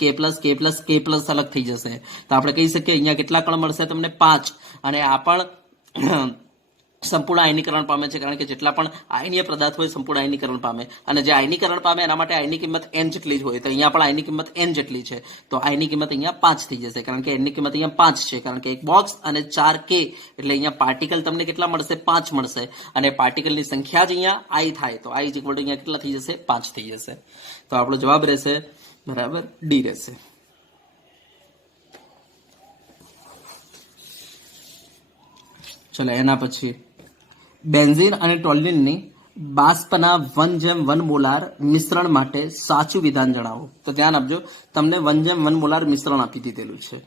થઈ જશે. તો આપણે કહી શકીએ અહીંયા કેટલા કણ મળશે તમને? 5. અને આ પણ સંપૂર્ણ આયનીકરણ પામે છે, કારણ કે જેટલા પણ આયનીય પદાર્થ હોય સંપૂર્ણ આયનીકરણ પામે, અને જે આયનીકરણ પામે એના માટે આયની કિંમત n જેટલી જ હોય. તો અહીંયા પણ આયની કિંમત n જેટલી છે, તો આયની કિંમત અહીંયા 5 થઈ જશે, કારણ કે n ની કિંમત અહીંયા 5 છે, કારણ કે એક બોક્સ અને 4 K એટલે અહીંયા પાર્ટિકલ તમને કેટલા મળશે? 5 મળશે, અને પાર્ટિકલની સંખ્યા જ અહીંયા આઈ થાય, તો આઈ ઇઝ ઇક્વલ ટુ અહીંયા કેટલા થઈ જશે? 5 થઈ જશે. તો આપણો જવાબ રહેશે બરાબર ડી રહેશે. ચલો એના પછી બેન્ઝીન અને ટોલ્યુઇનની બાષ્પના 1:1 મોલાર મિશ્રણ માટે સાચું વિધાન જણાવો. તો ધ્યાન આપજો, તમને 1:1 મોલાર મિશ્રણ આપી દીધેલું છે.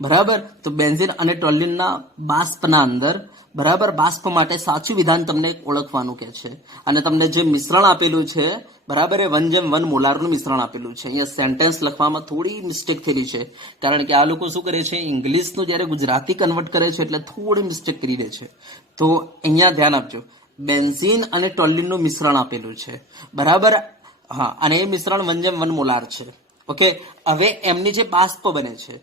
બરાબર. તો બેન્ઝીન અને ટોલ્યુઇનના બાષ્પના અંદર બરાબર બાષ્પ માટે સાચું વિધાન તમને ઓળખવાનું કે છે. અને તમને જે મિશ્રણ આપેલું છે બરાબર એ 1:1 મોલારનું મિશ્રણ આપેલું છે. અહીંયા સેન્ટેન્સ લખવામાં થોડી મિસ્ટેક થયેલી છે, કારણ કે આ લોકો શું કરે છે, ઇંગ્લિશનું જ્યારે ગુજરાતી કન્વર્ટ કરે છે એટલે થોડી મિસ્ટેક કરી દે છે. તો અહીંયા ધ્યાન આપજો, બેન્ઝીન અને ટોલ્યુઇનનું મિશ્રણ આપેલું છે બરાબર. હા, અને એ મિશ્રણ 1:1 મોલાર છે. ઓકે. હવે એમની જે બાષ્પ બને છે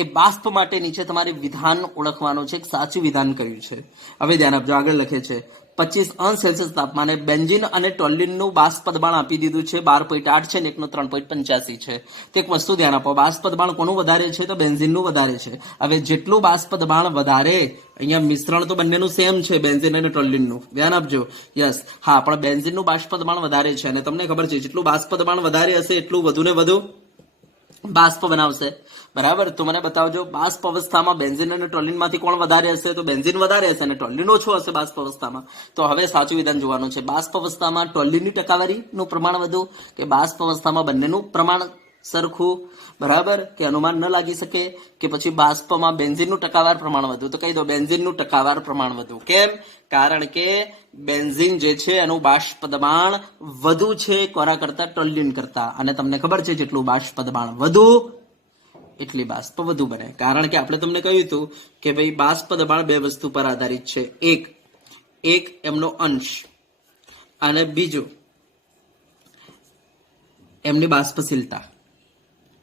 એ બાષ્પ માટે નીચે તમારે વિધાન ઓળખવાનું છે, એક સાચું વિધાન કર્યું છે. હવે ધ્યાન આપજો, આગળ લખે છે 25°C તાપમાને બેન્ઝીન અને ટોલ્યુઇનનું બાષ્પ દબાણ આપી દીધું છે 12.8 છે ને એકનો 3.85 છે. તો એક વસ્તુ ધ્યાન આપો, બાષ્પ દબાણ કોનું વધારે છે, તો બેન્ઝીનનું વધારે છે. હવે જેટલું બાષ્પ દબાણ વધારે, અહીંયા મિશ્રણ તો બંનેનું સેમ છે, બેન્ઝીન અને ટોલ્યુઇનનું, ધ્યાન આપજો. યસ, હા, પણ બેન્ઝીનનું બાષ્પ દબાણ વધારે છે અને તમને ખબર છે જેટલું બાષ્પ દબાણ વધારે હશે એટલું વધુ ને વધુ બાષ્પ બનાવશે બરાબર. તો મને બતાવજો, બાષ્પ અવસ્થામાં બેન્ઝીન અને ટોલ્યુઇન માંથી કોણ વધારે હશે, તો બેન્ઝીન વધારે હશે અને ટોલ્યુઇન ઓછો હશે બાષ્પ અવસ્થામાં. તો હવે સાચું વિધાન જોવાનું છે, બાષ્પ અવસ્થામાં ટોલ્યુઇનની ટકાવારીનું પ્રમાણ વધુ કે બાષ્પ અવસ્થામાં બંનેનું પ્રમાણ સરખું બરાબર, કે અનુમાન ન લાગી શકે, કે પછી બાષ્પમાં બેન્ઝીનનું ટકાવાર પ્રમાણ વધુ. તો કહી દો બેન્ઝીનનું ટકાવાર પ્રમાણ વધુ. કેમ? કારણ કે બેન્ઝીન જે છે એનું બાષ્પ દબાણ વધુ છે કોના કરતા, ટોલ્યુઇન કરતા. અને તમને ખબર છે જેટલું બાષ્પ દબાણ વધુ એટલી બાષ્પ વધુ બને. કારણ કે આપણે તમને કહ્યું હતું કે ભાઈ બાષ્પ દબાણ બે વસ્તુ પર આધારિત છે, એક એમનો અંશ અને બીજું એમની બાષ્પશીલતા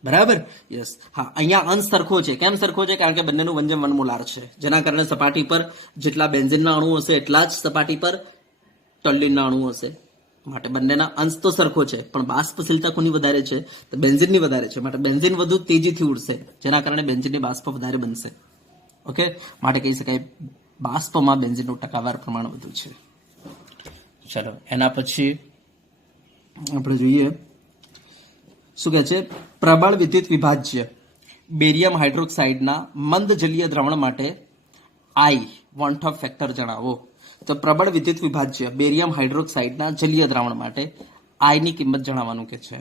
બરાબર. યસ, હા, અહીંયા અંશ સરખો છે. કેમ સરખો છે? કારણ કે બંનેનું 1:1 મોલાર છે, જેના કારણે સપાટી પર જેટલા બેન્ઝીનના અણુ હશે એટલા જ સપાટી પર ટોલ્યુઇનના અણુ હશે. માટે બંનેના અંશ તો સરખો છે, પણ બાષ્પશીલતા કોની વધારે છે, તો બેન્ઝીનની વધારે છે. માટે બેન્ઝીન વધુ તેજીથી ઉડશે, જેના કારણે બેન્ઝીનની બાષ્પ વધારે બનશે. ઓકે, માટે કહી શકાય બાષ્પમાં બેન્ઝીનનું ટકાવાર પ્રમાણ વધુ છે. ચલો, એના પછી આપણે જોઈએ શું કહે છે, પ્રબળ વિદ્યુત વિભાજ્ય બેરિયમ હાઇડ્રોક્સાઇડના મંદ જલીય દ્રાવણ માટે આઈ વોન્ટ ઓફ ફેક્ટર જણાવો. તો પ્રબળ વિદ્યુત વિભાજ્ય બેરિયમ હાઇડ્રોક્સાઇડના જલીય દ્રાવણ માટે આઈની કિંમત જણાવવાનું કે છે.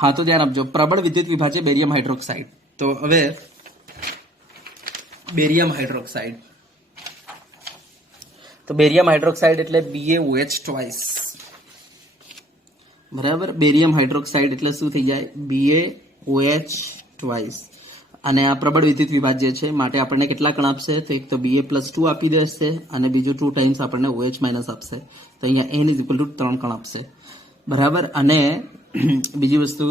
હા, તો ધ્યાન આપજો, પ્રબળ વિદ્યુત વિભાજ્ય બેરિયમ હાઇડ્રોક્સાઇડ. તો હવે બેરિયમ હાઇડ્રોક્સાઇડ, તો બેરિયમ હાઇડ્રોક્સાઇડ એટલે BaOH બરાબર. બેરિયમ હાઇડ્રોક્સાઇડ એટલે શું થઈ જાય, BaOH. અને આ પ્રબળ વિદ્યુત વિભાજ્ય છે, માટે આપણને કેટલા કણ આપશે, તો એક તો Ba+2 આપી દેશે અને બીજું 2 ટાઈમ્સ આપણને OH- આપશે. તો અહીંયા N = 3 કણ આપશે બરાબર. અને બીજી વસ્તુ,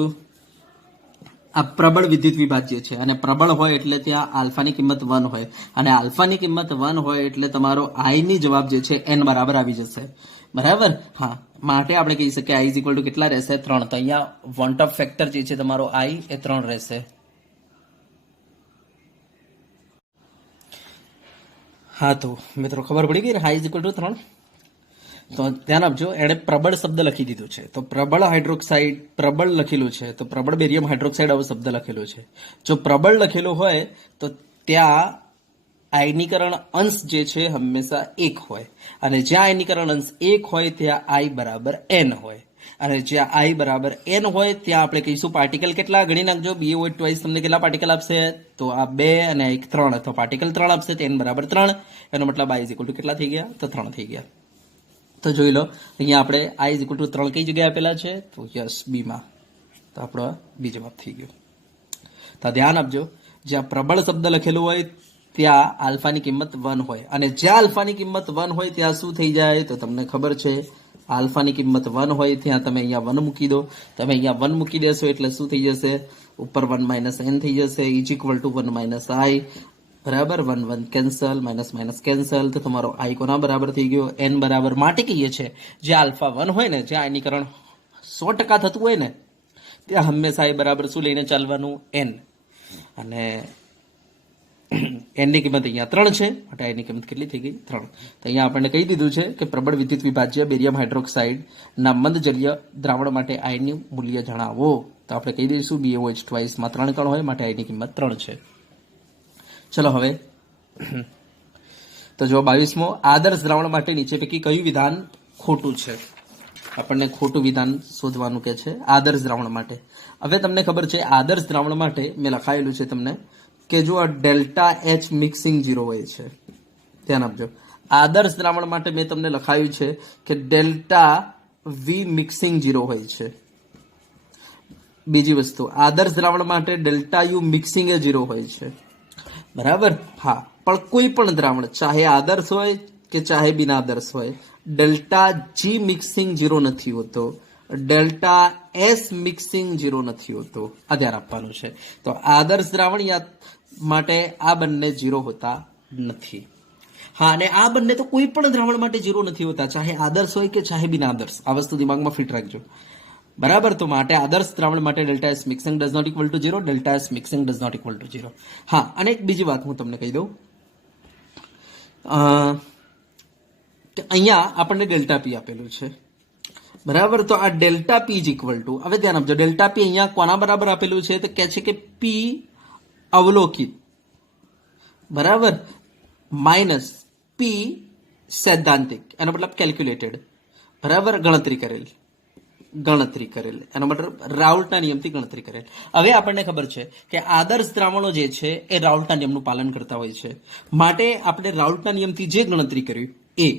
આ પ્રબળ વિદ્યુત વિભાજ્ય છે અને પ્રબળ હોય એટલે ત્યાં આલ્ફાની કિંમત 1 હોય, અને આલ્ફાની કિંમત 1 હોય એટલે તમારો આઈની જવાબ જે છે N બરાબર આવી જશે બરાબર. હા, માટે આપણે કહી શકીએ I = કેટલા રહેશે, 3. તો અહીંયા વોન્ટ ઓફ ફેક્ટર જે છે તમારો I એ 3 રહેશે. હા, તો મિત્રો ખબર પડી ગઈ, I = 3. તો ધ્યાન આપજો, એણે પ્રબળ શબ્દ લખી દીધું છે. તો પ્રબળ હાઇડ્રોક્સાઇડ પ્રબળ લખેલું છે, તો પ્રબળ બેરિયમ હાઇડ્રોક્સાઇડ આવો શબ્દ લખેલો છે. જો પ્રબળ લખેલું હોય તો ત્યાં આયનીકરણ અંશ જે છે હંમેશા 1 હોય, અને જ્યાં આયનીકરણ અંશ 1 હોય ત્યાં I બરાબર N હોય, અને જ્યાં I બરાબર N હોય ત્યાં આપણે કહીશું પાર્ટિકલ કેટલા, ગણી નાખજો. BaOH તમને કેટલા પાર્ટિકલ આપશે, તો આ 2 અને 1 3, તો પાર્ટિકલ 3 આપશે, તો N બરાબર 3. એનો મતલબ I = કેટલા થઈ ગયા, તો 3 થઈ ગયા. તો જોઈ લો, અહીંયા આપણે I = 3 કઈ જગ્યાએ આપેલા છે, તો યસ, B માં. તો આપણો B જવાબ થઈ ગયો. તો ધ્યાન આપજો, જ્યાં પ્રબળ શબ્દ લખેલું હોય ત્યાં આલ્ફાની કિંમત 1 હોય, અને જ્યાં આલ્ફાની કિંમત 1 હોય ત્યાં શું થઈ જાય, તો તમને ખબર છે આલ્ફાની કિંમત 1 હોય ત્યાં તમે અહીંયા 1 મૂકી દો. તમે અહીંયા 1 મૂકી દેશો એટલે શું થઈ જશે, ઉપર 1 - N થઈ જશે, = 1 - I બરાબર. 1 1 કેન્સલ, માઇનસ કેન્સલ, તો તમારો I કોના બરાબર થઈ ગયો, N બરાબર. માટે કહીએ છે જે આલ્ફા 1 હોય ને, જ્યાં આયનીકરણ 100% થતું હોય ને, ત્યાં હંમેશા I બરાબર શું લઈને ચાલવાનું, N. અને N ની કિંમત અહીંયા 3 છે, માટે I ની કિંમત કેટલી થઈ ગઈ, 3. તો અહીંયા આપણને કહી દીધું છે કે પ્રબળ વિદ્યુત વિભાજ્ય બેરિયમ હાઇડ્રોક્સાઇડ ના મંદ જલીય દ્રાવણ માટે I નું મૂલ્ય જણાવો. તો આપણે કહી દઈશું BaOH માં 3 કણ હોય, માટે I ની કિંમત 3 છે. ચલો હવે તો જો 22મો, આદર્શ દ્રાવણ માટે નીચે પૈકી કયું વિધાન ખોટું છે. આપણને ખોટું વિધાન શોધવાનું કે છે આદર્શ દ્રાવણ માટે. હવે તમને ખબર છે આદર્શ દ્રાવણ માટે મેં લખાયેલું છે તમને કે જો આ ડેલ્ટા એચ મિક્સિંગ 0 હોય છે. ધ્યાન આપજો. આદર્શ દ્રાવણ માટે મેં તમને લખાયું છે કે ડેલ્ટા વી મિક્સિંગ 0 હોય છે. બીજી વસ્તુ, આદર્શ દ્રાવણ માટે ડેલ્ટા યુ મિક્સિંગ 0 હોય છે. બરાબર. હા, પણ કોઈ પણ દ્રાવણ ચાહે આદર્શ હોય કે ચાહે બિના આદર્શ હોય, ડેલ્ટા જી મિક્સિંગ 0 નથી હોતો, ડેલ્ટા એસ મિક્સિંગ 0 નથી હોતો. આ ધ્યાન આપવાનું છે. તો આદર્શ દ્રાવણ માટે આ બંને 0 હોતા નથી. હા, અને આ બંને તો કોઈ પણ દ્રાવણ માટે 0 નથી હોતા, ચાહે આદર્શ હોય કે ચાહે બિના આદર્શ. આ વસ્તુ દિમાગમાં ફિટ રાખજો. બરાબર. તો માટે આદર્શ દ્રાવણ માટે delta S mixing does not equal to 0, delta S mixing does not equal to 0. હા, અને એક બીજી વાત હું તમને કહી દઉં કે અહીંયા આપણને ડેલ્ટા પી આપેલું છે. બરાબર. તો આ delta P is equal two, હવે ધ્યાન આપજો, ડેલ્ટા પી અહીંયા કોના બરાબર આપેલું છે? તો કહે છે કે પી અવલોકિત બરાબર માઇનસ પી સૈદ્ધાંતિક, એનો મતલબ કેલ્ક્યુલેટેડ. બરાબર. ગણતરી કરેલ, એનો મતલબ રાઉલ્ટના નિયમથી ગણતરી કરેલ. હવે આપણને ખબર છે કે આદર્શ દ્રાવણો જે છે એ રાઉલ્ટના નિયમનું પાલન કરતા હોય છે. માટે આપણે રાઉલ્ટના નિયમથી જે ગણતરી કર્યું એ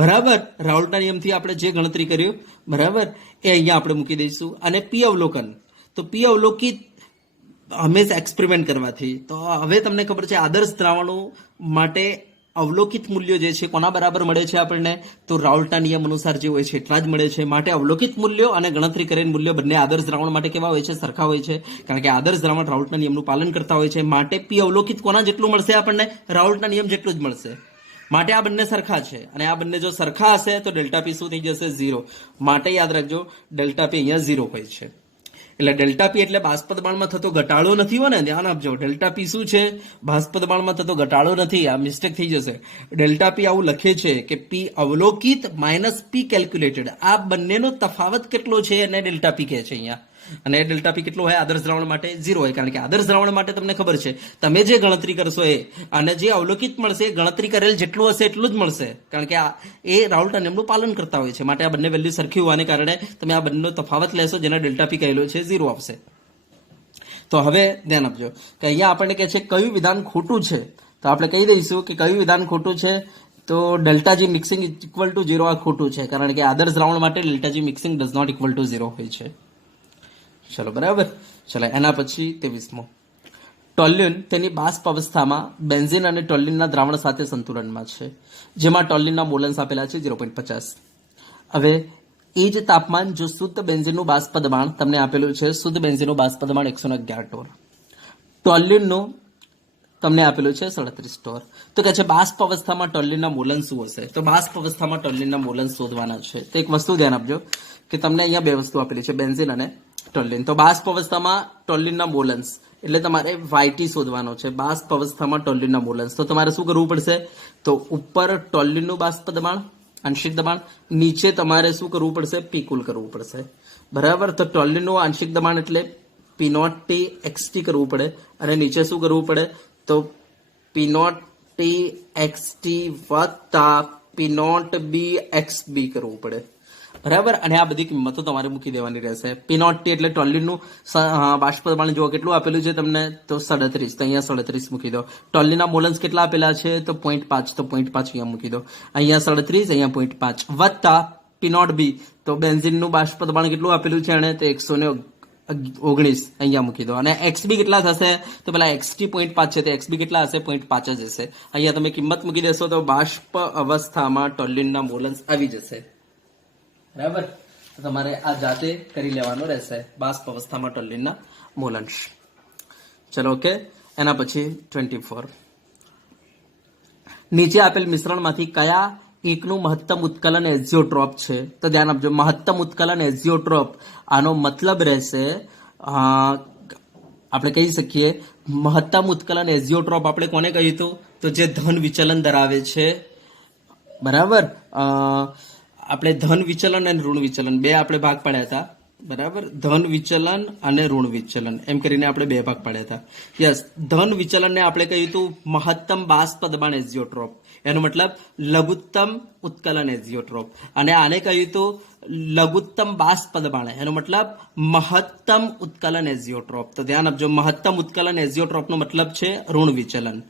બરાબર, રાઉલ્ટના નિયમથી આપણે જે ગણતરી કર્યું બરાબર એ અહીંયા આપણે મૂકી દઈશું. અને પી અવલોકન, તો પી અવલોકિત હંમેશા એક્સપેરિમેન્ટ કરવાથી. તો હવે તમને ખબર છે આદર્શ દ્રાવણો માટે અવલોકિત મૂલ્યો જે છે કોના બરાબર મળે છે આપણને? તો રાઉલ્ટના નિયમ અનુસાર જે હોય છે એટલા જ મળે છે. માટે અવલોકિત મૂલ્યો અને ગણતરી કરેલ મૂલ્યો બંને આદર્શ દ્રાવણ માટે કેવા હોય છે? સરખા હોય છે. કારણ કે આદર્શ દ્રાવણ રાઉલ્ટના નિયમનું પાલન કરતા હોય છે. માટે પી અવલોકિત કોના જેટલું મળશે આપણને? રાઉલ્ટના નિયમ જેટલું જ મળશે. માટે આ બંને સરખા છે. અને આ બંને જો સરખા હશે તો ડેલ્ટા પી શું થઈ જશે? 0. માટે યાદ રાખજો ડેલ્ટા પી અહીંયા 0 હોય છે. એટલે ડેલ્ટા પી એટલે બાષ્પ દબાણમાં થતો ઘટાડો નથી હોય ને, ધ્યાન આપજો. ડેલ્ટા પી શું છે? બાષ્પ દબાણમાં થતો ઘટાડો નથી. આ મિસ્ટેક થઈ જશે. ડેલ્ટા પી આવું લખે છે કે પી અવલોકિત માઇનસ પી કેલ્ક્યુલેટેડ. આ બંનેનો તફાવત કેટલો છે અને ડેલ્ટા પી કહે છે અહીંયા. અને ડેલ્ટા પી કેટલો હોય આદર્શ દ્રાવણ માટે? 0 હોય. કારણ કે આદર્શ દ્રાવણ માટે તમને ખબર છે તમે જે ગણતરી કરશો એ અને જે અવલોકિત મળશે ગણતરી કરેલ જેટલું હશે એટલું જ મળશે. કારણ કે એ રાઉલ્ટના નિયમનું પાલન કરતા હોય છે. માટે આ બંને વેલ્યુ સરખી હોવાને કારણે તમે આ બંનેનો તફાવત લેશો જેના ડેલ્ટા પી કહેલો છે 0 આવશે. તો હવે ધ્યાન આપજો કે અહીંયા આપણને કહે છે કયું વિધાન ખોટું છે. તો આપણે કહી દઈશું કે કયું વિધાન ખોટું છે. તો delta G mixing equal to 0 આ ખોટું છે. કારણ કે આદર્શ દ્રાવણ માટે delta G mixing does not equal to 0 હોય છે. ચલો બરાબર. ચલો એના પછી 23મો, ટોલ્યુન તેની બાષ્પ અવસ્થામાં બેન્ઝીન અને ટોલ્યુનના દ્રાવણ સાથે સંતુલનમાં છે, જેમાં ટોલ્યુનના મોલન્સ આપેલા છે 0.50. હવે એ જ તાપમાન જો શુદ્ધ બેન્ઝીનનું બાષ્પ દબાણ તમને આપેલું છે, શુદ્ધ બેન્ઝીનનું બાષ્પ દબાણ 111 ટોર, ટોલ્યુનનું તમને આપેલું છે 37 ટોર. તો કહે છે બાષ્પ અવસ્થામાં ટોલ્યુનના મોલન્સ શું હશે? તો બાષ્પ અવસ્થામાં ટોલ્યુનના મોલન્સ શોધવાના છે. તો એક વસ્તુ ધ્યાન આપજો કે તમને અહીંયા બે વસ્તુ આપેલી છે, બેન્ઝીન અને ટોલ્યુન. તો બાષ્પ અવસ્થામાં ટોલ્યુનના મોલન્સ એટલે તમારે વાયટી શોધવાનો છે. બાષ્પ અવસ્થામાં ટોલ્યુનના મોલન્સ. તો તમારે શું કરવું પડશે? તો ઉપર ટોલ્યુનનું બાષ્પ દબાણ આંશિક દબાણ, નીચે તમારે શું કરવું પડશે? પીકુલ કરવું પડશે. બરાબર. તો ટોલ્યુનનું આંશિક દબાણ એટલે પી નોટ ટી એક્સ ટી કરવું પડે અને નીચે શું કરવું પડે? તો પી નોટ ટી એક્સ ટી વત્તા પી નોટ બી એક્સ બી કરવું પડે. બરાબર. અને આ બધી કિંમતો તમારે મૂકી દેવાની રહેશે. પી નોટ ટી એટલે ટોલ્યુનનું બાષ્પ દબાણ જુઓ કેટલું આપેલું છે તમને? તો 37. તો અહીંયા 37 મૂકી દો. ટોલ્યુનના મોલન્સ કેટલા આપેલા છે? તો 0.5. તો 0.5 અહીંયા મૂકી દો. અહીંયા 37, અહીંયા 0.5 વત્તા પી નોટ બી. તો બેન્ઝીનનું બાષ્પ દબાણ કેટલું આપેલું છે એને? તો 119 અહીંયા મૂકી દો. અને એક્સબી કેટલા થશે? તો પેલા એક્સટી 0.5 છે, તો એક્સબી કેટલા હશે? 0.5 જ હશે. અહીંયા તમે કિંમત મૂકી દેશો તો બાષ્પ અવસ્થામાં ટોલ્યુનના મોલન્સ આવી જશે. બરાબર. તો તમારે આ જાતે કરી લેવાનું રહેશે બાષ્પ અવસ્થામાં ટોલ્યુનના મોલન્સ. ચલો ઓકે. એના પછી 24, નીચે આપેલ મિશ્રણમાંથી કયા એકનું મહત્તમ ઉત્કલન એઝિયોટ્રોપ છે? તો ધ્યાન આપજો, મહત્તમ ઉત્કલન એઝિયોટ્રોપ આનો મતલબ રહેશે, આપણે કહી શકીએ મહત્તમ ઉત્કલન એઝિયોટ્રોપ આપણે કોને કહ્યું હતું? તો જે ધન વિચલન ધરાવે છે. બરાબર. આપણે ધન વિચલન અને ઋણ વિચલન બે આપણે ભાગ પાડ્યા હતા. બરાબર, ધન વિચલન અને ઋણ વિચલન એમ કરીને આપણે બે ભાગ પાડ્યા હતા. યસ, ધન વિચલનને આપણે કહ્યું હતું મહત્તમ બાષ્પ દબાણ એઝિયોટ્રોપ, એનો મતલબ લઘુત્તમ ઉત્કલન એઝિયોટ્રોપ, અને આને કહ્યું હતું લઘુત્તમ બાષ્પ દબાણ, એનો મતલબ મહત્તમ ઉત્કલન એઝિયોટ્રોપ. તો ધ્યાન આપજો, મહત્તમ ઉત્કલન એઝિયોટ્રોપ નો મતલબ છે ઋણ વિચલન.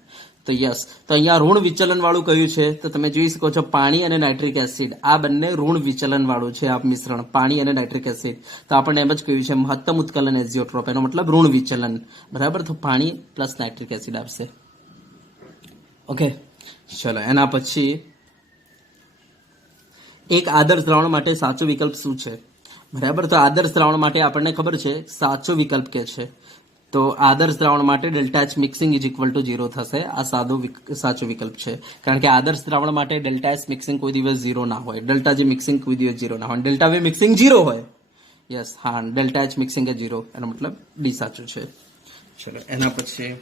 તો યસ, તો અહીંયા ઋણ વિચલન વાળું કયું છે? તો તમે જોઈ શકો છો પાણી અને નાઇટ્રિક એસિડ, આ બંને ઋણ વિચલન વાળું છે આ મિશ્રણ, પાણી અને નાઇટ્રિક એસિડ. તો આપણને એમ જ કહ્યું છે મહત્તમ ઉત્કલન એઝિયોટ્રોપ, એનો મતલબ ઋણ વિચલન. બરાબર, તો પાણી પ્લસ નાઇટ્રિક એસિડ આવશે. ઓકે, ચલો એના પછી એક આદર્શ દ્રાવણ માટે સાચો વિકલ્પ શું છે? બરાબર, તો આદર્શ દ્રાવણ માટે આપણને ખબર છે સાચો વિકલ્પ કે છે, તો આદર્શ દ્રાવણ માટે delta H mixing is equal to 0 થશે. આ સાચો વિકલ્પ છે, કારણ કે આદર્શ દ્રાવણ માટે ડેલ્ટા એચ મિક્સિંગ કોઈ દિવસ 0 ના હોય, ડેલ્ટા જે મિક્સિંગ કોઈ દિવસ 0 ના હોય, ડેલ્ટા વી મિક્સિંગ 0 હોય. યસ, હા, ડેલ્ટા એચ મિક્સિંગ એ 0, એનો મતલબ ડી સાચું છે. ચલો એના પછી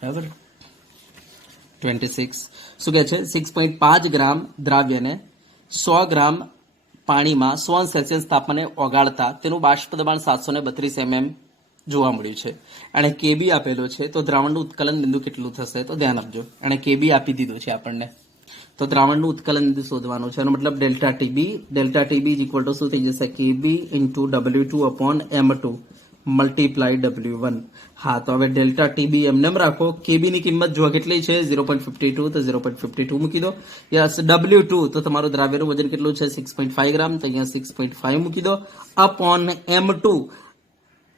બરાબર 26 શું કહે છે? 6.5 ગ્રામ દ્રાવ્યને 100 ગ્રામ પાણીમાં 100 સેલ્સિયસ તાપમાને ઓગાળતા તેનું બાષ્પ દબાણ 732 mm જોવા મળ્યું છે. અને કેબી આપેલો છે, તો દ્રાવણનું ઉત્કલન બિંદુ કેટલું થશે? તો ધ્યાન આપજો, અને કેબી આપી દીધું છે આપણને, તો દ્રાવણનું ઉત્કલન બિંદુ શોધવાનું છે. એનો મતલબ delta TB is equal to શું થઈ જશે? KB into W2 upon M2 multiply W1. હા, તો હવે ડેલ્ટા ટીબી એમને રાખો, કેબી ની કિંમત જો કેટલી છે? 0.52, તો 0.52 મૂકી દો. યસ, W2 તો તમારું દ્રાવ્યનું વજન કેટલું છે? 6.5 ગ્રામ, તો અહીંયા 6.5 મૂકી દો અપોન M2.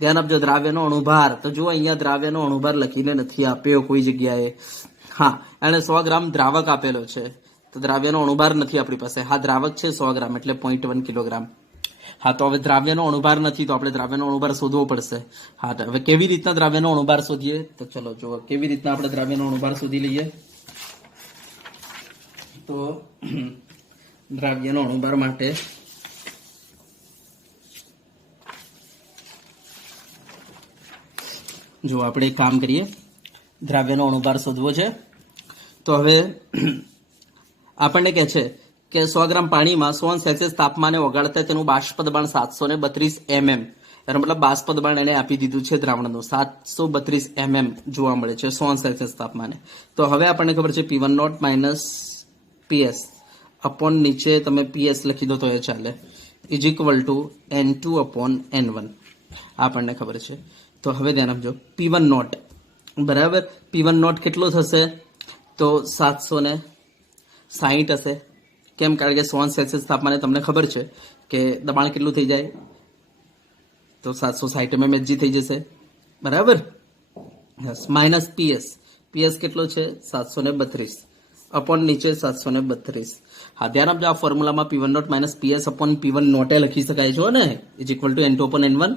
ધ્યાન આપજો, દ્રાવ્યનો અણુભાર, તો જો અહીંયા દ્રાવ્યનો અણુભાર લખીને નથી આપ્યો કોઈ જગ્યાએ. હા, અને 100 ગ્રામ દ્રાવક આપેલો છે, તો દ્રાવ્યનો અણુભાર નથી આપણી પાસે. હા, દ્રાવક છે 100 ગ્રામ એટલે 0.1 કિલોગ્રામ. હા, તો હવે દ્રાવ્યનો અણુભાર નથી, તો આપણે દ્રાવ્યનો અણુભાર શોધવો પડશે. હા, તો હવે કેવી રીતના દ્રાવ્યનો અણુભાર શોધીએ? તો ચલો જુઓ કેવી રીતના આપણે દ્રાવ્યનો અણુભાર શોધી લઈએ. તો દ્રાવ્યનો અણુભાર માટે જો આપણે એક કામ કરીએ, દ્રાવ્યનો અણુભાર શોધવો છે, તો હવે આપણને કહે છે કે 100 ગ્રામ પાણીમાં 100 સેલ્સિયસ તાપમાને ઓગાળતા તેનું બાષ્પ દબાણ 732 mm, એનો મતલબ બાષ્પ દબાણ એને આપી દીધું છે દ્રાવણનું 732 mm જોવા મળે છે 100 સેલ્સિયસ તાપમાને. તો હવે આપણને ખબર છે P1 naught minus PS upon નીચે તમે PS લખી દો તો એ ચાલે, is equal to N2 upon N1, આપણને ખબર છે. તો હવે ધ્યાન આપજો, P1 નોટ બરાબર, P1 નોટ કેટલો થશે? તો 760 હશે. કેમ? કારણ કે 100 સેલ્સિયસ તાપમાને તમને ખબર છે કે દબાણ કેટલું થઈ જાય? તો 760 mm થઈ જશે. બરાબર, યસ, માઇનસ PS કેટલો છે? 732 અપોન નીચે 732. હા, ધ્યાન આપજો, આ ફોર્મ્યુલામાં P1 naught minus PS upon P1 નોટે લખી શકાય છે ને, is equal to N2 upon N1.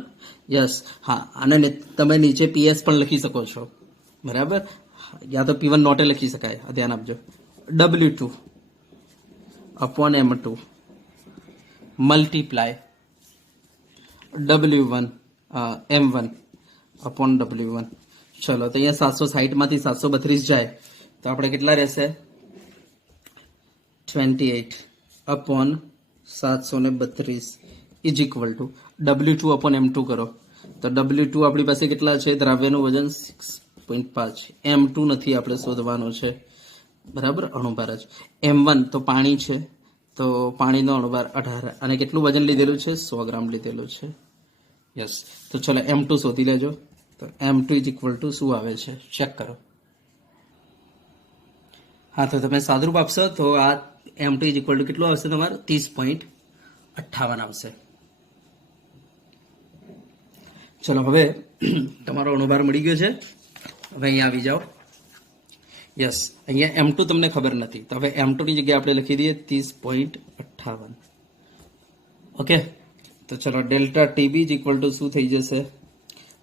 Yes, હા, અને તમે નીચે PS પણ લખી શકો છો. બરાબર, યા તો P1 નોટે લખી શકાય. ધ્યાન આપજો, W2 upon M2 multiply W1 M1 upon W1. ચલો, તો અહીંયા 760 માંથી 732 જાય તો આપણે કેટલા રહેશે? 28 upon 732 is equal two W2 upon M2 કરો, તો W2 આપણી પાસે કેટલા છે? દ્રાવ્યનું વજન 6.5, M2 નથી, આપણે શોધવાનું છે. બરાબર, અણુભાર જ. M1 તો પાણી છે, તો પાણીનો અણુભાર 18, અને કેટલું વજન લીધેલું છે? 100 ગ્રામ લીધેલું છે. યસ, તો ચલો M2 શોધી લેજો. તો M2 ઇઝ ઇક્વલ ટુ શું આવે છે? ચેક કરો. હા, તો તમે સાદુરૂપ આપશો તો આ M2 ઇઝ ઇક્વલ ટુ કેટલું આવશે તમારું? 30.58 આવશે. ચલો, હવે તમારો અણુભાર મળી ગયો છે. હવે અહીંયા આવી જાઓ. યસ, અહીંયા M2 તમને ખબર નથી, તો હવે M2 ની જગ્યાએ આપણે લખી દઈએ 30.58. ઓકે, તો ચલો delta TB is equal to શું થઈ જશે?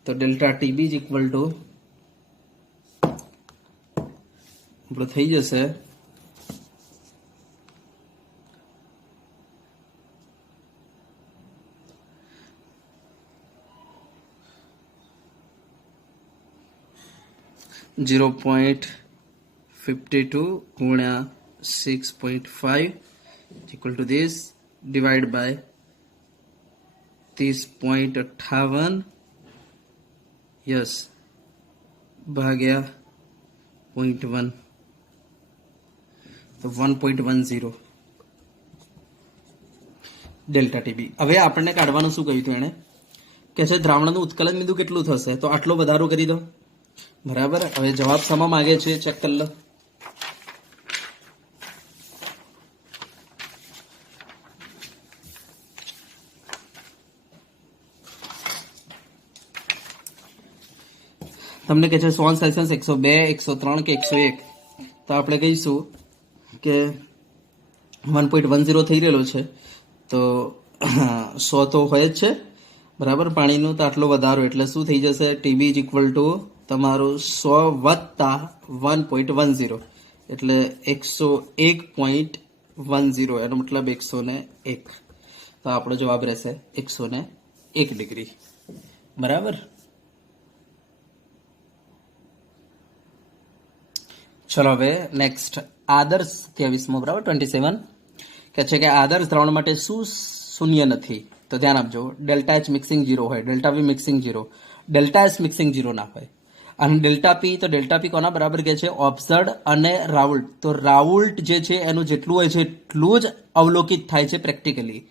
તો delta TB is equal to આપણું થઈ જશે 0.52 ગુણ્યા 6.5 equal to this divide by 36.58 yes ભાગ્યા 0.1 તો 1.10 ડેલ્ટા ટીબી. હવે આપણને કાઢવાનું શું કહ્યું હતું એને કે છે દ્રાવણનું ઉત્કલન બિંદુ કેટલું થશે, તો આટલો વધારો કરી દો. બરાબર. હવે જવાબ સમા માંગે છે, ચેક કરી લો. તમને કહે છે 100 સેલ્સિયસ 102 103 કે 101, તો આપણે કહીશું કે 1.10 થઈ રહેલો છે તો 100 તો હોય જ છે. બરાબર. પાણીનું તો આટલો વધારો એટલે શું થઈ જશે, ટીબી ઇઝ ઇક્વલ ટુ તમારું 100 વત્તા 1.10 એટલે 101.10, એનો મતલબ 101. તો આપણો જવાબ રહેશે 101 ડિગ્રી. બરાબર. ચલો હવે નેક્સ્ટ આદર્શ 27મો, બરાબર 27 કે છે કે આદર્શ દ્રાવણ માટે શું શૂન્ય નથી, તો ધ્યાન આપજો. ડેલ્ટા એચ મિક્સિંગ 0 હોય, delta V mixing 0, delta S mixing 0 ના હોય. અને ડેલ્ટા પી, તો ડેલ્ટા પી કોના બરાબર કે છે, ઓબ્ઝર્ડ અને રાઉલ્ટ. તો રાઉલ્ટ જે છે એનું જેટલું હોય છે એટલું જ અવલોકિત થાય છે પ્રેક્ટિકલી,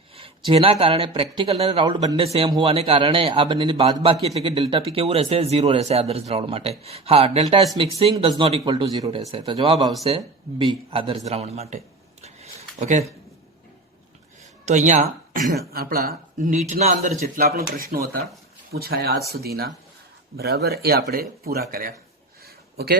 જેના કારણે પ્રેક્ટિકલ અને રાઉલ્ટ બંને સેમ હોવાને કારણે આ બંનેની બાદબાકી એટલે કે ડેલ્ટા પી કેવું રહેશે, 0 રહેશે આદર્શ દ્રાવણ માટે. હા, delta S mixing does not equal to 0 રહેશે. તો જવાબ આવશે બી આદર્શ દ્રાવણ માટે. ઓકે. તો અહીંયા આપણા નીટના અંદર જેટલા પણ પ્રશ્નો હતા પૂછાયા આજ સુધીના, બરાબર, એ આપણે પૂરા કર્યા. ઓકે.